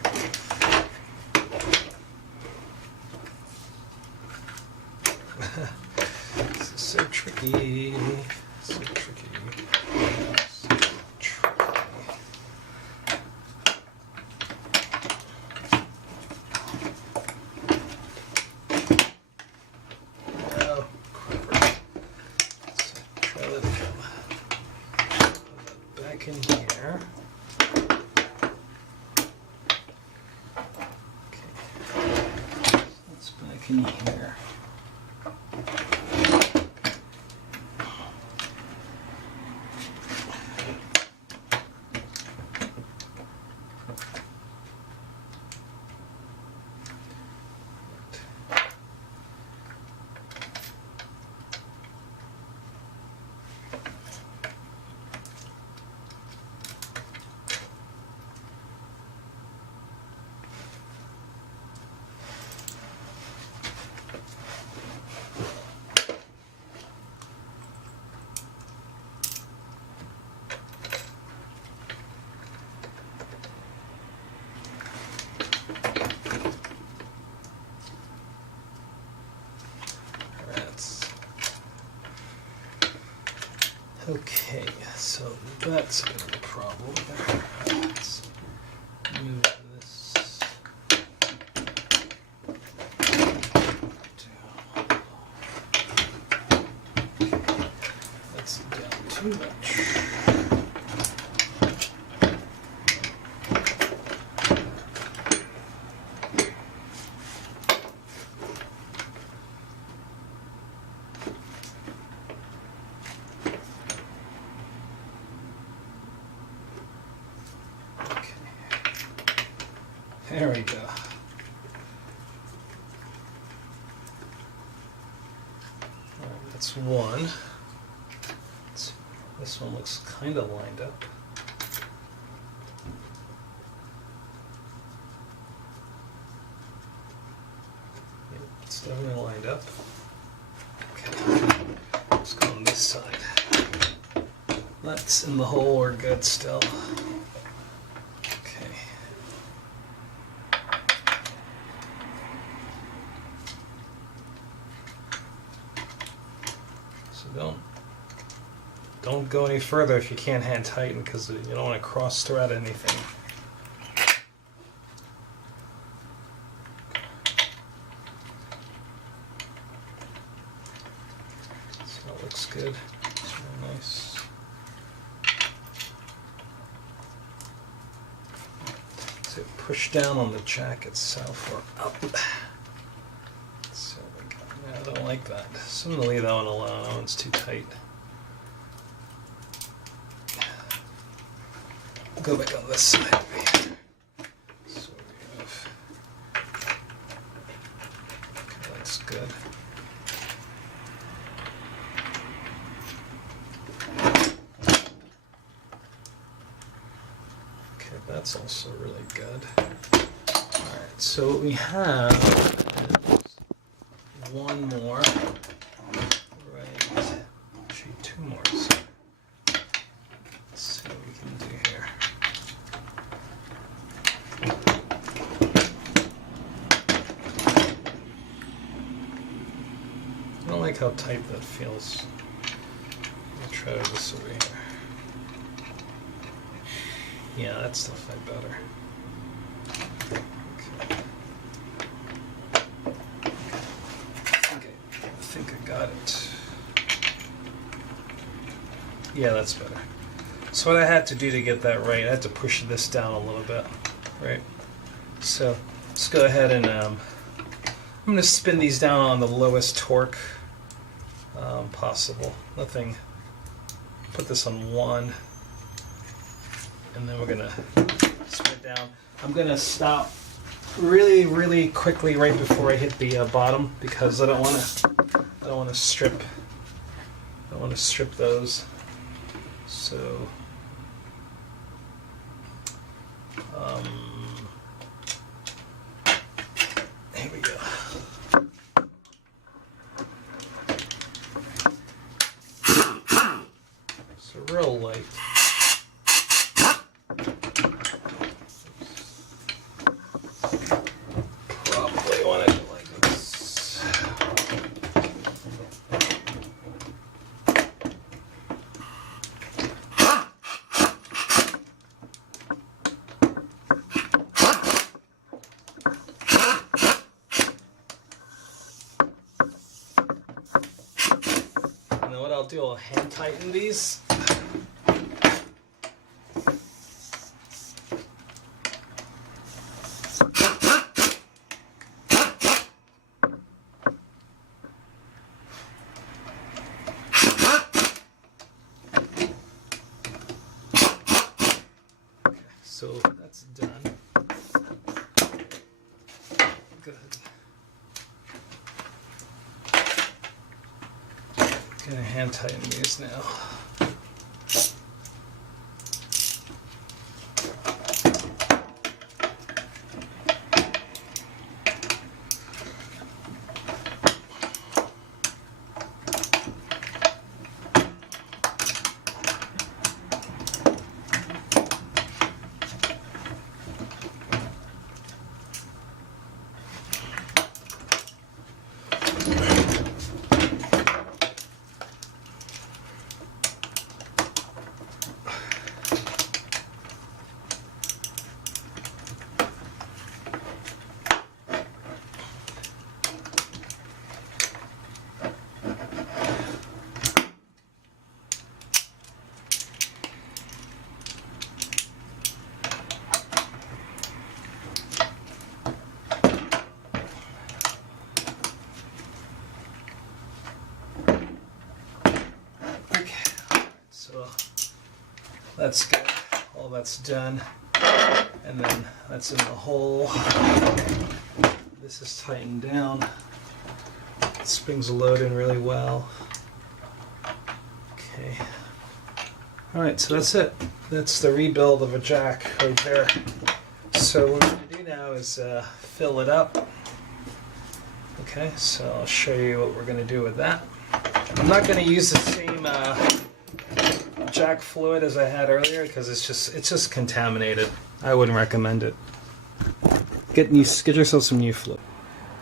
This is so tricky. So tricky. In here. Okay. That's back in here. Okay, so that's going to be a problem there. Let's move this down. That's down too much. There we go. Alright, that's one. This one looks kind of lined up. Yep, it's definitely lined up. Okay, let's go on this side. That's in the hole, we're good still. Don't go any further if you can't hand tighten, because you don't want to cross thread anything. So that looks good. It's really nice. So push down on the jack itself or up. So I don't like that. So I'm going to leave that one alone. That one's too tight. Go back on this side over here. So we have, okay, that's good. Okay, that's also really good. Alright, so what we have is one more, right, actually two more. So let's see what we can do here. I don't like how tight that feels. I'll try this over here. Yeah, that's definitely better. Okay, I think I got it. Yeah, that's better. So what I had to do to get that right, I had to push this down a little bit, right? So let's go ahead and I'm going to spin these down on the lowest torque possible. Nothing put this on 1, and then we're gonna spin it down. I'm gonna stop really quickly right before I hit the bottom, because I don't want to strip those. So here we go. So real light. Probably want to do like this. And then what I'll do, I'll hand tighten these. So that's done. Good. Gonna hand tighten these now. That's good. All that's done. And then that's in the hole. This is tightened down. The springs load in really well. Okay. Alright, so that's it. That's the rebuild of a jack right there. So what we're going to do now is fill it up. Okay, so I'll show you what we're going to do with that. I'm not going to use the same jack fluid as I had earlier because it's just contaminated. I wouldn't recommend it. Get yourself some new fluid.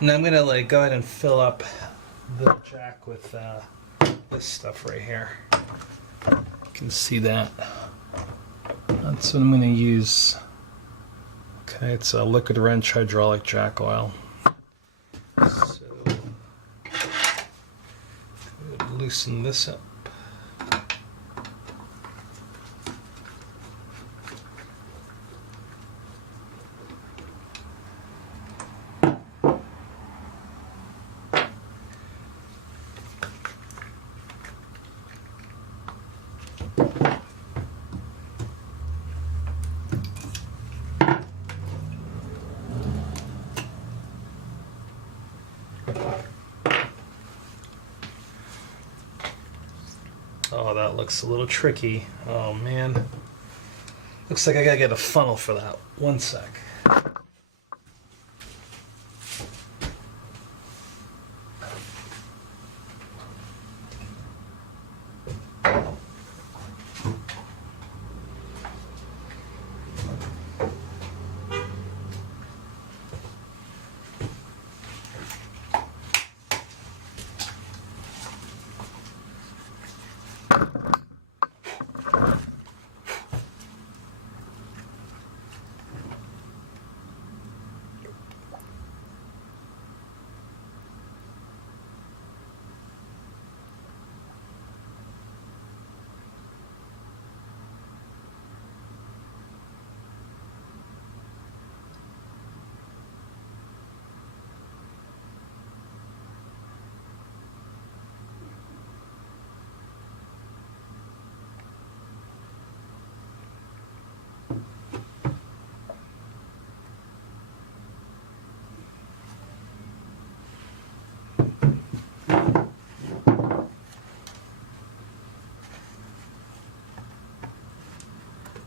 And I'm gonna go ahead and fill up the jack with this stuff right here. You can see that. That's what I'm gonna use. Okay, it's a liquid wrench hydraulic jack oil. So loosen this up. Oh, that looks a little tricky. Oh man. Looks like I gotta get a funnel for that. One sec.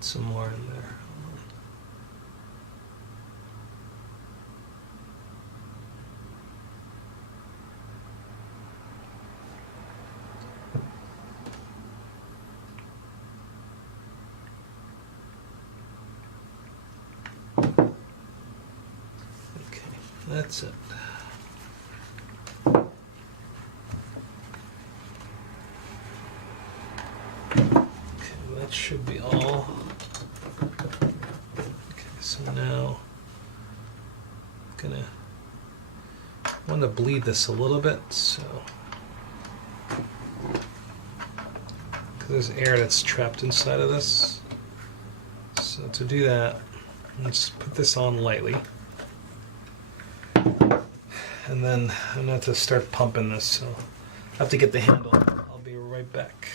some more in there. That's it. Okay, that should be all. Okay, so now I'm want to bleed this a little bit, so because there's air that's trapped inside of this. So to do that, let's put this on lightly. And then I'm going to have to start pumping this, so I have to get the handle. I'll be right back.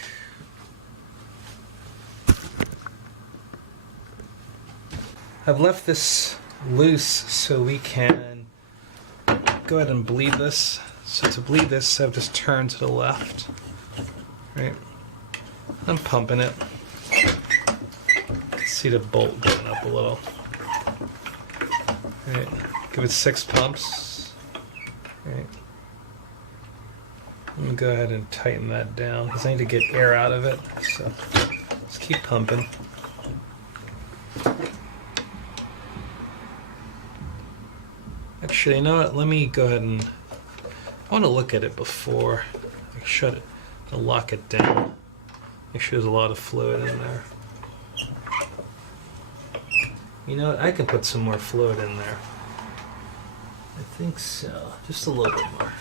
I've left this loose so we can go ahead and bleed this. So to bleed this, I've just turned to the left. Right? I'm pumping it. You can see the bolt going up a little. Right? Give it 6 pumps. Right. I'm going to go ahead and tighten that down because I need to get air out of it. So let's keep pumping. Actually, you know what? Let me go ahead and... I want to look at it before I shut it and lock it down. Make sure there's a lot of fluid in there. You know what? I can put some more fluid in there. I think so. Just a little bit more.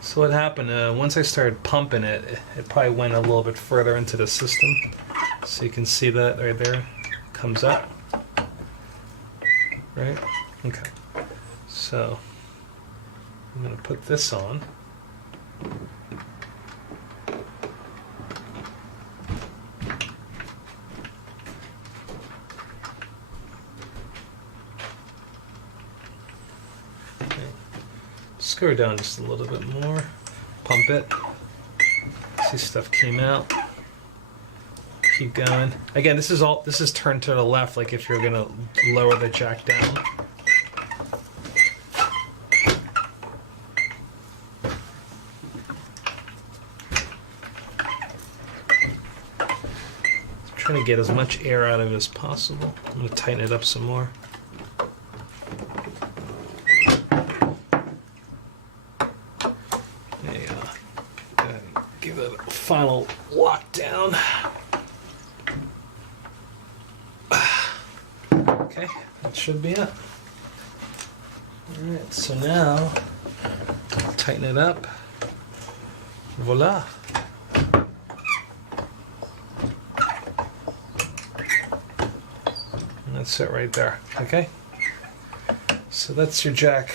So what happened, once I started pumping it, it probably went a little bit further into the system. So you can see that right there. Comes up. Right? Okay. So I'm going to put this on. Screw it down just a little bit more. Pump it. See, stuff came out. Keep going. Again, this is turned to the left, like if you're gonna lower the jack down. Trying to get as much air out of it as possible. I'm gonna tighten it up some more. Final lockdown. Okay, that should be it. Alright, so now tighten it up. Voila. And that's it right there. Okay? So that's your jack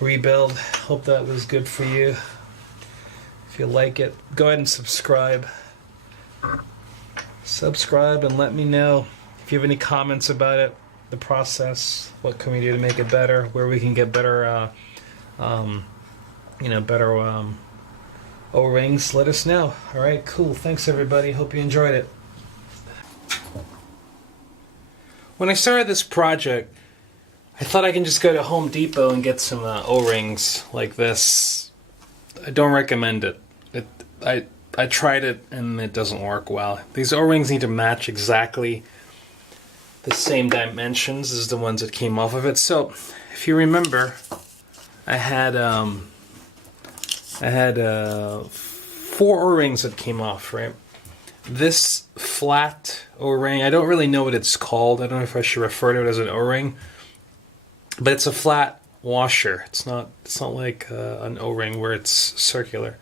rebuild. Hope that was good for you. If you like it, go ahead and subscribe. Subscribe and let me know if you have any comments about it, the process, what can we do to make it better, where we can get better, better O-rings. Let us know. All right, cool. Thanks, everybody. Hope you enjoyed it. When I started this project, I thought I can just go to Home Depot and get some O-rings like this. I don't recommend it. I tried it and it doesn't work well. These O-rings need to match exactly the same dimensions as the ones that came off of it. So, if you remember, I had 4 O-rings that came off, right? This flat O-ring, I don't really know what it's called. I don't know if I should refer to it as an O-ring, but it's a flat washer. It's not like an O-ring where it's circular.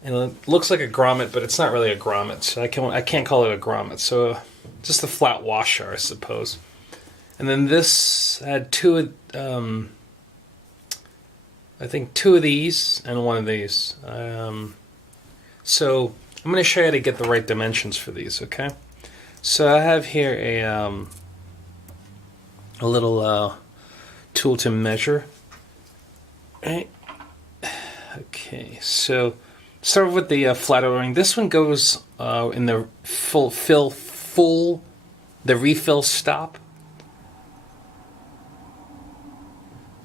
And it looks like a grommet, but it's not really a grommet. So I can't call it a grommet. So just a flat washer, I suppose. And then this had I think two of these and one of these. So I'm going to show you how to get the right dimensions for these, okay? So I have here a little tool to measure. Right. Okay, so start with the flat O-ring. This one goes in the the refill stop.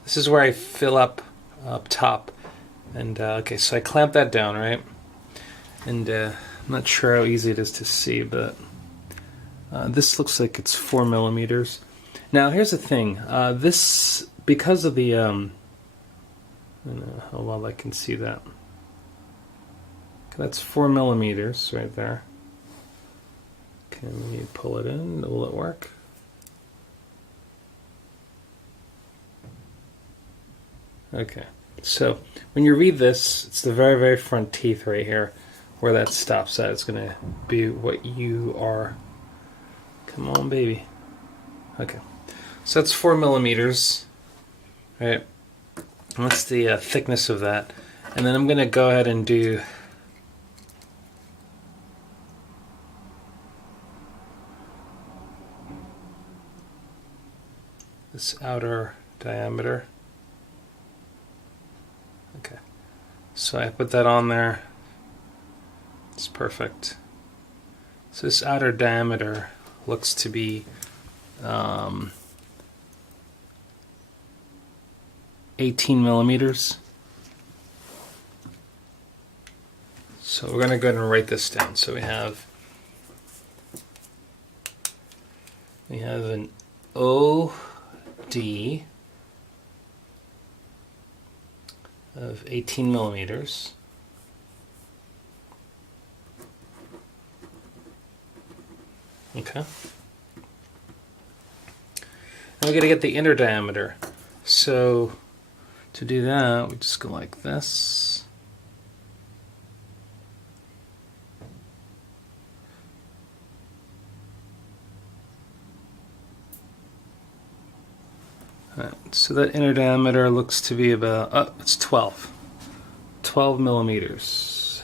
This is where I fill up top. And okay, so I clamp that down, right? And I'm not sure how easy it is to see, but this looks like it's 4 millimeters. Now here's the thing. This, because of the I don't know how well I can see that. That's 4 millimeters right there. Can you pull it in? Will it work? Okay, so when you read this, it's the very, very front teeth right here where that stops at. It's going to be what you are. Come on, baby. Okay, so that's 4 millimeters, right? And that's the thickness of that. And then I'm going to go ahead and do this outer diameter. Okay, so I put that on there. It's perfect. So this outer diameter looks to be 18 millimeters. So we're going to go ahead and write this down. So we have an OD of 18 millimeters. Okay. And we're going to get the inner diameter. So to do that, we just go like this. Alright, so that inner diameter looks to be about, it's 12 millimeters.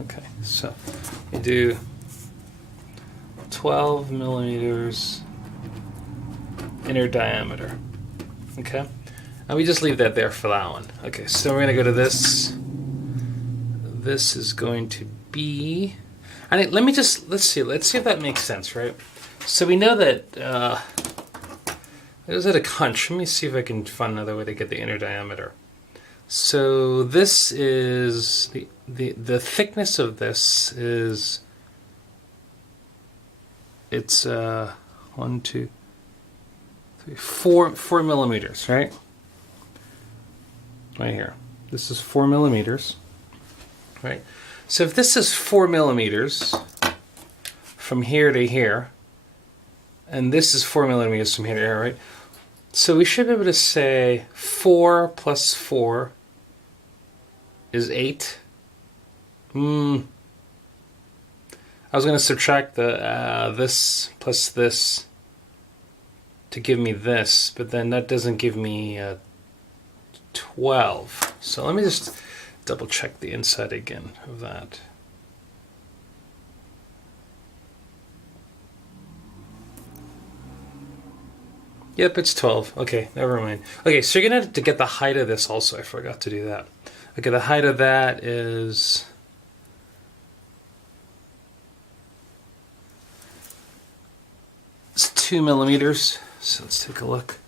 Okay, so we do 12 millimeters inner diameter. Okay, and we just leave that there for that one. Okay, so we're going to go to this. This is going to be, and let's see if that makes sense, right? So we know that, is it a hunch? Let me see if I can find another way to get the inner diameter. So this is, the thickness of this is, it's 4 millimeters, right? Right here. This is 4 millimeters, right? So if this is 4 millimeters from here to here, and this is 4 millimeters from here to here, right? So we should be able to say 4 plus 4 is 8. I was going to subtract the this plus this to give me this, but then that doesn't give me 12. So let me just double check the inside again of that. Yep, it's 12. Okay, never mind. Okay, so you're going to have to get the height of this also. I forgot to do that. Okay, the height of that is... it's 2 millimeters. So let's take a look.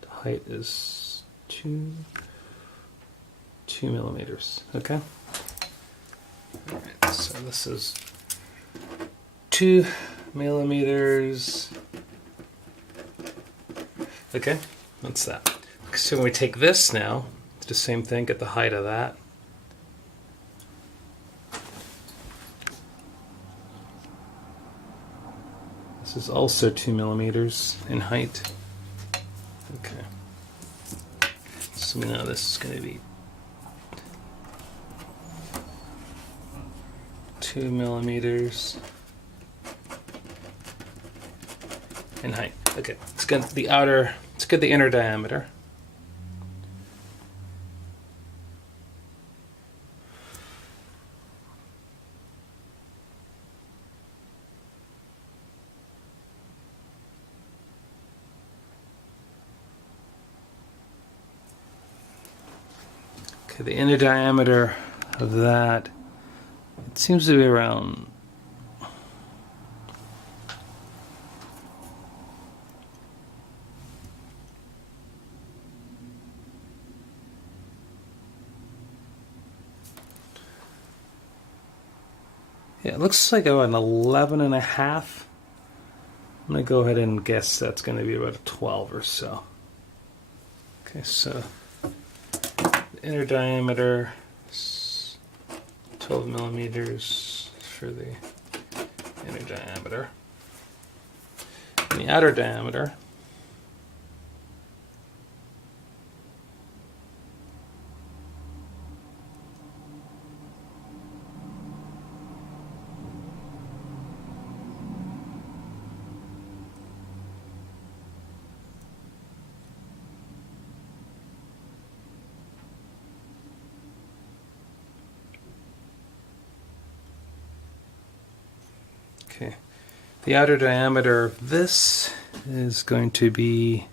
The height is 2 millimeters. Okay. All right, so this is 2 millimeters. Okay, that's that. So when we take this now, it's the same thing, get the height of that. This is also 2 millimeters in height. Okay. So we know this is going to be 2 millimeters in height. Okay, let's get the outer, let's get the inner diameter. Okay, the inner diameter of that, it seems to be around it looks like about an 11 and a half. I'm going to go ahead and guess that's going to be about a 12 or so. Okay, so the inner diameter is 12 millimeters for the inner diameter. And the outer diameter, okay, the outer diameter of this is going to be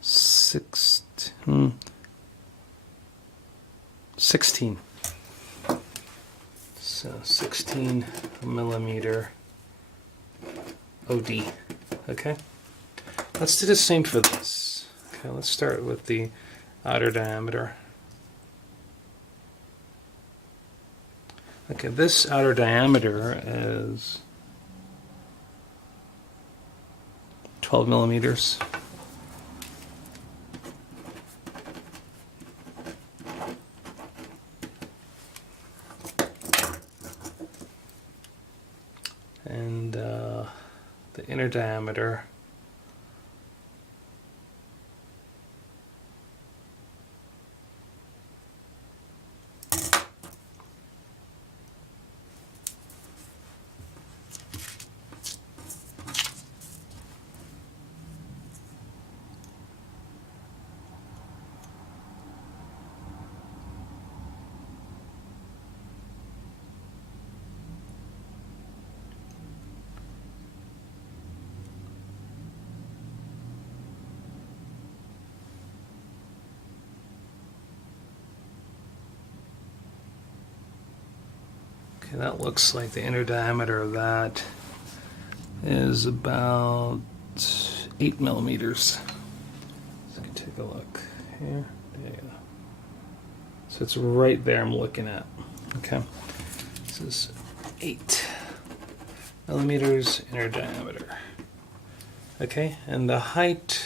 16. So 16 millimeter OD. Okay, let's do the same for this. Okay, let's start with the outer diameter. Okay, this outer diameter is 12 millimeters. And the inner diameter okay, that looks like the inner diameter of that is about 8 millimeters. So we can take a look here. There you go. So it's right there I'm looking at. Okay. This is 8 millimeters inner diameter. Okay, and the height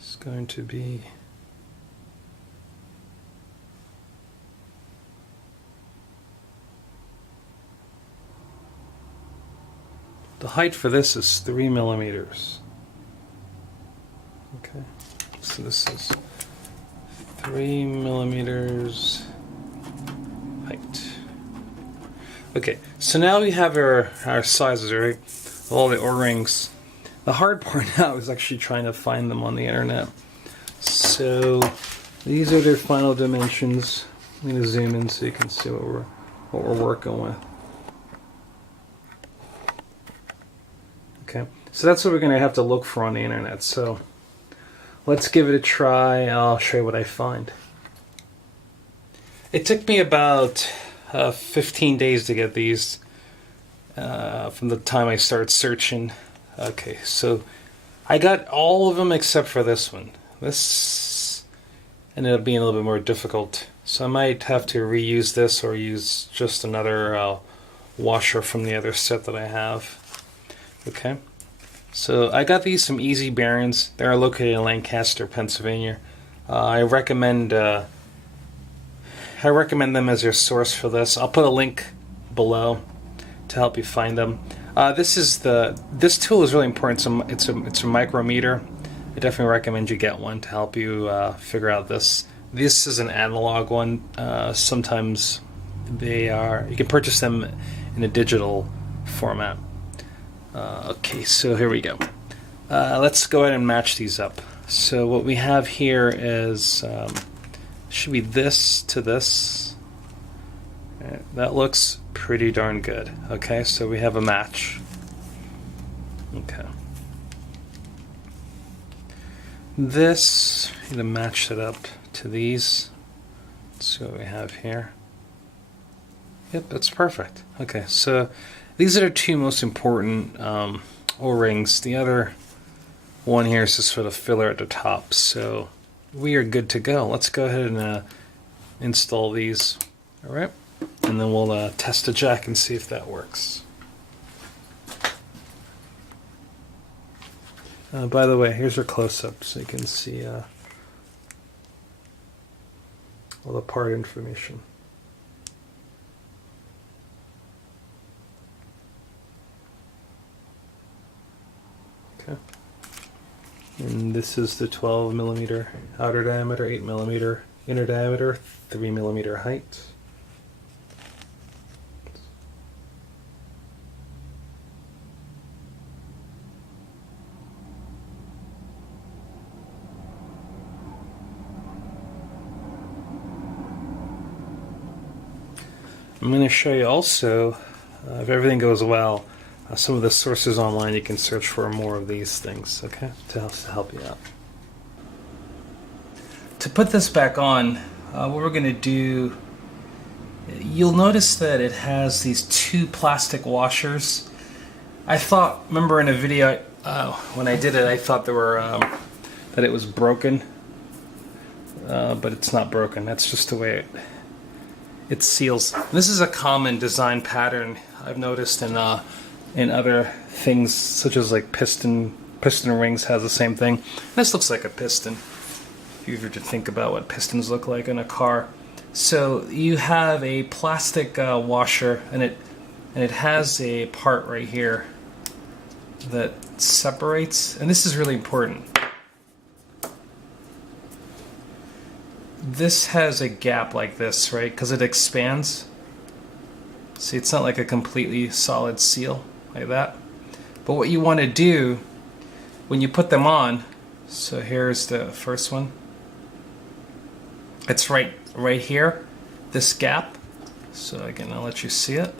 is going to be the height for this is 3 millimeters. Okay, so this is 3 millimeters height. Okay, so now we have our sizes, right? All the O-rings. The hard part now is actually trying to find them on the internet. So these are their final dimensions. I'm going to zoom in so you can see what we're working with. Okay, so that's what we're going to have to look for on the internet. So let's give it a try. I'll show you what I find. It took me about 15 days to get these from the time I started searching. Okay, so I got all of them except for this one. This ended up being a little bit more difficult. So I might have to reuse this or use just another washer from the other set that I have. Okay, so I got these from Easy Bearings. They're located in Lancaster, Pennsylvania. I recommend them as your source for this. I'll put a link below to help you find them. This tool is really important. It's a micrometer. I definitely recommend you get one to help you figure out this. This is an analog one. Sometimes you can purchase them in a digital format. Okay, so here we go. Let's go ahead and match these up. So what we have here is should be this to this. That looks pretty darn good. Okay, so we have a match. Okay. This, I'm going to match it up to these. Let's see what we have here. Yep, that's perfect. Okay, so these are the two most important O-rings. The other one here is just for the filler at the top. So we are good to go. Let's go ahead and install these. All right, and then we'll test the jack and see if that works. By the way, here's our close-up so you can see all the part information. Okay. And this is the 12 millimeter outer diameter, 8 millimeter inner diameter, 3 millimeter height. I'm going to show you also, if everything goes well, some of the sources online you can search for more of these things, okay, to help you out. To put this back on, what we're going to do, you'll notice that it has these two plastic washers. I thought, remember in a video when I did it, I thought there were that it was broken, but it's not broken. That's just the way it seals. This is a common design pattern I've noticed in other things, such as like piston rings has the same thing. This looks like a piston, if you were to think about what pistons look like in a car. So you have a plastic washer, and it has a part right here that separates, and this is really important. This has a gap like this, right? Because it expands. See, it's not like a completely solid seal like that. But what you want to do when you put them on, so here's the first one. It's right here, this gap. So again, I'll let you see it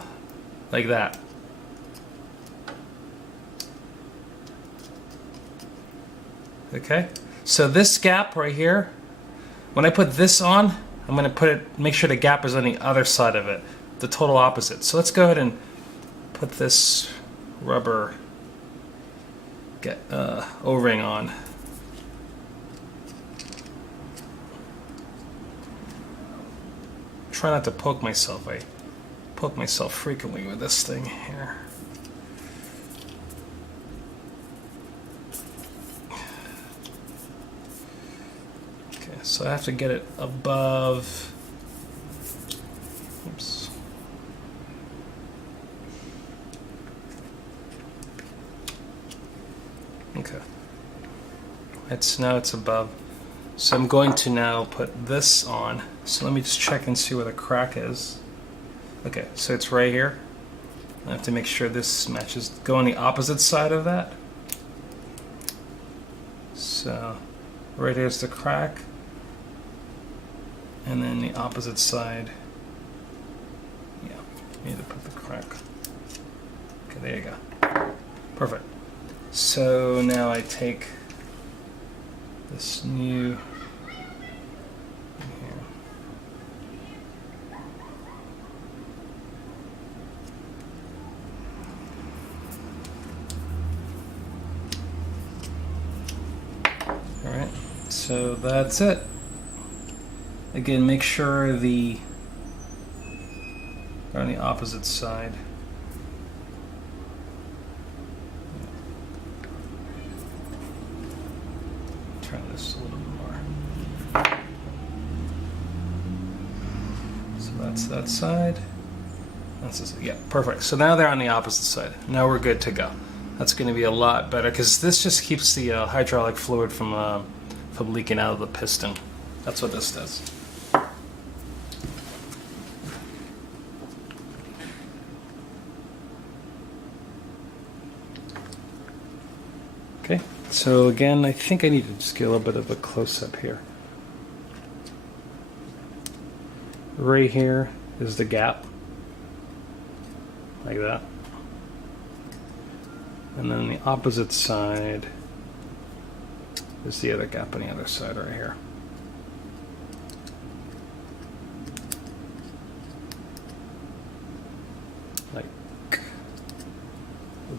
like that. Okay, so this gap right here, when I put this on, I'm going to make sure the gap is on the other side of it, the total opposite. So let's go ahead and put this rubber O-ring on. Try not to poke myself. I poke myself frequently with this thing here. So I have to get it above. Oops. Okay. Now it's above. So I'm going to now put this on. So let me just check and see where the crack is. Okay, so it's right here. I have to make sure this matches. Go on the opposite side of that. So right here's the crack. And then the opposite side, yeah, you need to put the crack. Okay, there you go. Perfect. So now I take this new here. All right, so that's it. Again, make sure they're on the opposite side. Turn this a little bit more. So that's that side. That's this, yeah, perfect. So now they're on the opposite side. Now we're good to go. That's going to be a lot better because this just keeps the hydraulic fluid from leaking out of the piston. That's what this does. Okay, so again, I think I need to just get a little bit of a close-up here. Right here is the gap, like that. And then the opposite side is the other gap on the other side right here. Like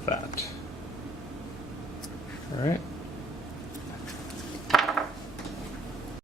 that. All right.